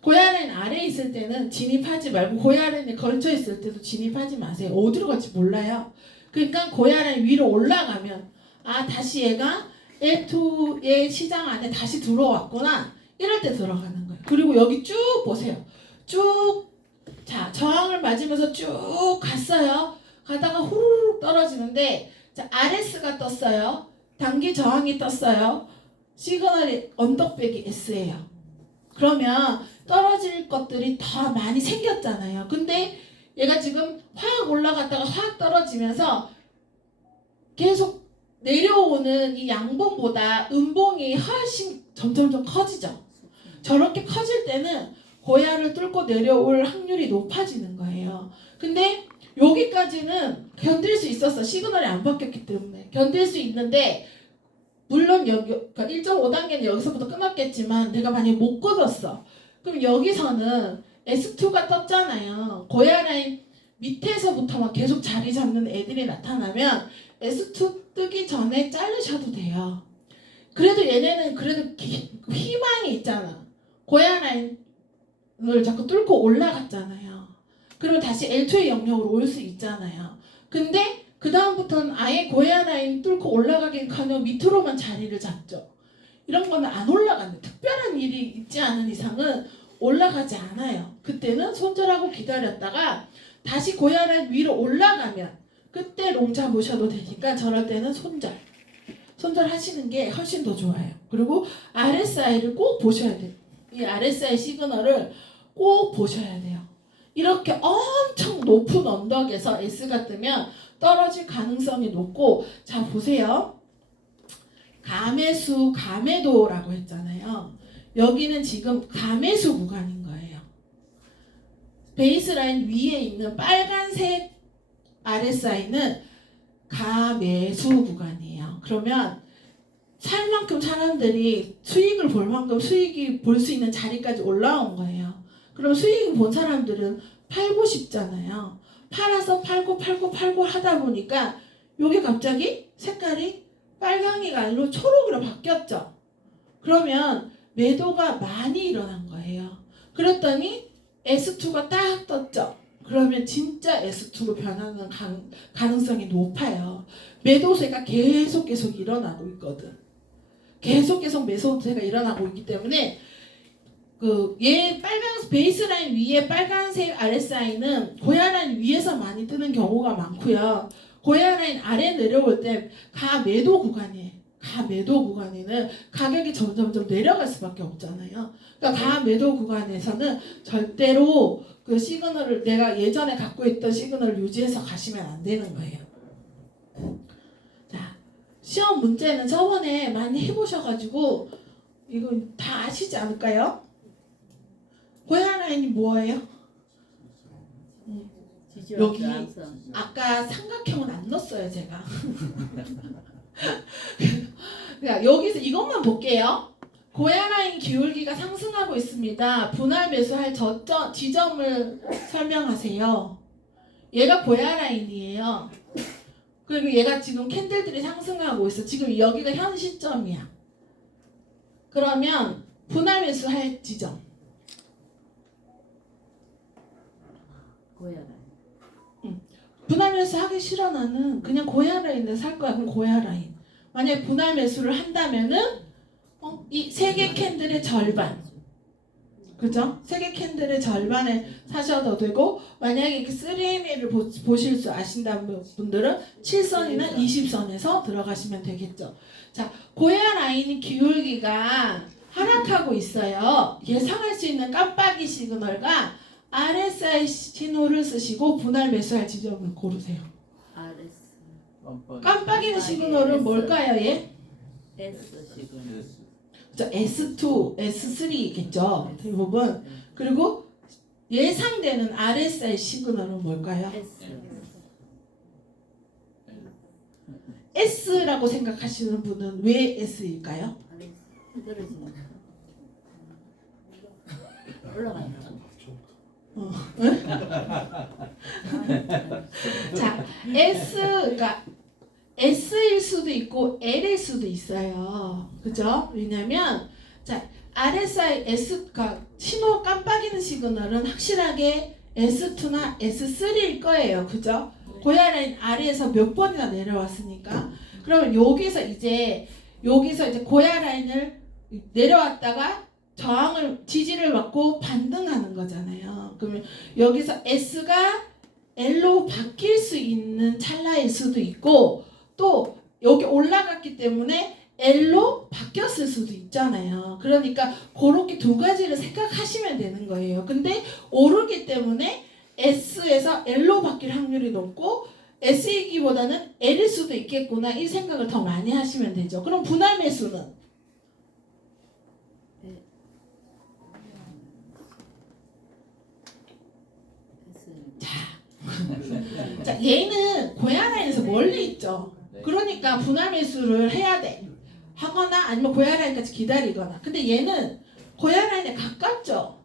고야 라인 아래에 있을 때는 진입하지 말고 고야 라인에 걸쳐 있을 때도 진입하지 마세요. 어디로 갈지 몰라요. 그러니까 고야 라인 위로 올라가면 다시 얘가 L2의 시장 안에 다시 들어왔구나. 이럴 때 들어가는 거예요. 그리고 여기 쭉 보세요. 쭉 자 저항을 맞으면서 쭉 갔어요. 가다가 후루룩 떨어지는데 자 RS가 떴어요. 단기 저항이 떴어요. 시그널이 언덕배기 S예요. 그러면 떨어질 것들이 더 많이 생겼잖아요. 근데 얘가 지금 확 올라갔다가 확 떨어지면서 계속 내려오는 이 양봉보다 음봉이 훨씬 점점점 커지죠. 저렇게 커질 때는 고야를 뚫고 내려올 확률이 높아지는 거예요. 근데 여기까지는 견딜 수 있었어. 시그널이 안 바뀌었기 때문에 견딜 수 있는데 물론 여기 그러니까 1.5단계는 여기서부터 끊었겠지만 내가 만약에 못 끊었어. 그럼 여기서는 S2가 떴잖아요. 고야 라인 밑에서부터 막 계속 자리 잡는 애들이 나타나면 S2 뜨기 전에 자르셔도 돼요. 그래도 얘네는 그래도 희망이 있잖아. 고야 라인을 자꾸 뚫고 올라갔잖아요. 그러면 다시 L2의 영역으로 올 수 있잖아요. 근데 그 다음부터는 아예 고야 라인 뚫고 올라가긴커녕 밑으로만 자리를 잡죠. 이런 거는 안 올라가는 특별한 일이 있지 않은 이상은 올라가지 않아요. 그때는 손절하고 기다렸다가 다시 고야 라인 위로 올라가면 그때 롱 잡으셔도 되니까 저럴 때는 손절하시는 게 훨씬 더 좋아요. 그리고 RSI를 꼭 보셔야 돼요. 이 RSI 시그널을 꼭 보셔야 돼요. 이렇게 엄청 높은 언덕에서 S가 뜨면 떨어질 가능성이 높고, 자 보세요. 가매수, 가매도라고 했잖아요. 여기는 지금 가매수 구간인 거예요. 베이스라인 위에 있는 빨간색 RSI는 가매수 구간이에요. 그러면 살 만큼 사람들이 수익을 볼 만큼 수익이 볼 수 있는 자리까지 올라온 거예요. 그럼 수익을 본 사람들은 팔고 싶잖아요. 팔아서 팔고 하다 보니까 요게 갑자기 색깔이 빨강이가 아니라 초록으로 바뀌었죠. 그러면 매도가 많이 일어난 거예요. 그랬더니 S2가 딱 떴죠. 그러면 진짜 S2로 변하는 가능성이 높아요. 매도세가 계속 일어나고 있거든. 계속 매도세가 일어나고 있기 때문에 얘 빨간 베이스라인 위에 빨간색 RSI는 고야라인 위에서 많이 뜨는 경우가 많고요. 고야라인 아래 내려올 때 가매도 구간에는 가격이 점점 내려갈 수밖에 없잖아요. 그러니까 가매도 구간에서는 절대로 그 시그널을 내가 예전에 갖고 있던 시그널을 유지해서 가시면 안 되는 거예요. 자, 시험 문제는 저번에 많이 해보셔가지고 이거 다 아시지 않을까요? 고야 라인이 뭐예요? 여기 아까 삼각형은 안 넣었어요 제가. 그러니까 여기서 이것만 볼게요. 고야 라인 기울기가 상승하고 있습니다. 분할 매수할 지점을 설명하세요. 얘가 고야 라인이에요. 그리고 얘가 지금 캔들들이 상승하고 있어. 지금 여기가 현 시점이야. 그러면 분할 매수할 지점. 고야 라인. 분할 매수 하기 싫어 나는 그냥 고야 라인에 살 거야. 그럼 고야 라인. 만약에 분할 매수를 한다면은 이 세 개 캔들의 절반. 그죠? 세 개 캔들의 절반을 사셔도 되고 만약에 이렇게 3MA를 보실 수 아신다는 분들은 7선이나 20선에서 들어가시면 되겠죠. 자, 고야 라인 기울기가 하락하고 있어요. 예상할 수 있는 깜빡이 시그널과 RSI 신호를 쓰시고 분할 매수할 지점을 고르세요. RS. 깜빡이는 시그널은 뭘까요, 얘? S 시그널. 자, S2, S3겠죠. 대부분. 그리고 예상되는 RSI 시그널은 뭘까요? S. S라고 생각하시는 분은 왜 S일까요? 떨어지는. 올라간다. 자, S가 S일 수도 있고 L일 수도 있어요. 그죠? 왜냐면 자, RSI S가 신호 깜빡이는 시그널은 확실하게 S2나 S3일 거예요. 그죠? 고야 라인 아래에서 몇 번이나 내려왔으니까. 그러면 여기서 이제 고야 라인을 내려왔다가 지지를 받고 반등하는 거잖아요. 그러면 여기서 S가 L로 바뀔 수 있는 찰나일 수도 있고 또 여기 올라갔기 때문에 L로 바뀌었을 수도 있잖아요. 그러니까 그렇게 두 가지를 생각하시면 되는 거예요. 근데 오르기 때문에 S에서 L로 바뀔 확률이 높고 S이기보다는 L일 수도 있겠구나 이 생각을 더 많이 하시면 되죠. 그럼 분할 매수는? 자, 얘는 고야 라인에서 멀리 있죠. 그러니까 분할 매수를 해야 돼. 하거나 아니면 고야 라인까지 기다리거나. 근데 얘는 고야 라인에 가깝죠.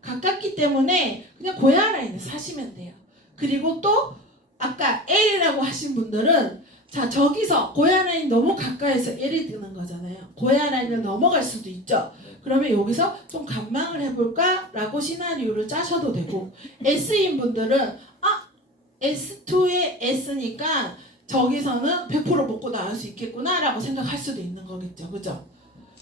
가깝기 때문에 그냥 고야 라인에 사시면 돼요. 그리고 또 아까 L이라고 하신 분들은 자, 저기서 고야 라인 너무 가까이서 L이 뜨는 거잖아요. 고야 라인을 넘어갈 수도 있죠. 그러면 여기서 좀 관망을 해볼까? 라고 시나리오를 짜셔도 되고 S인 분들은 S2에 S니까 저기서는 100% 먹고 나올 수 있겠구나 라고 생각할 수도 있는 거겠죠. 그죠?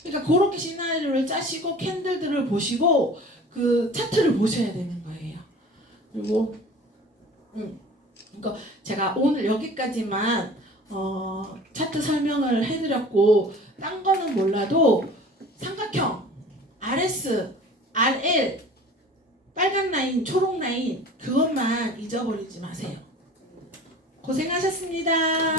그러니까 그렇게 시나리오를 짜시고 캔들들을 보시고 그 차트를 보셔야 되는 거예요. 그리고 그러니까 제가 오늘 여기까지만 차트 설명을 해드렸고 딴 거는 몰라도 삼각형, RS, RL 빨간 라인, 초록 라인 그것만 잊어버리지 마세요. 고생하셨습니다.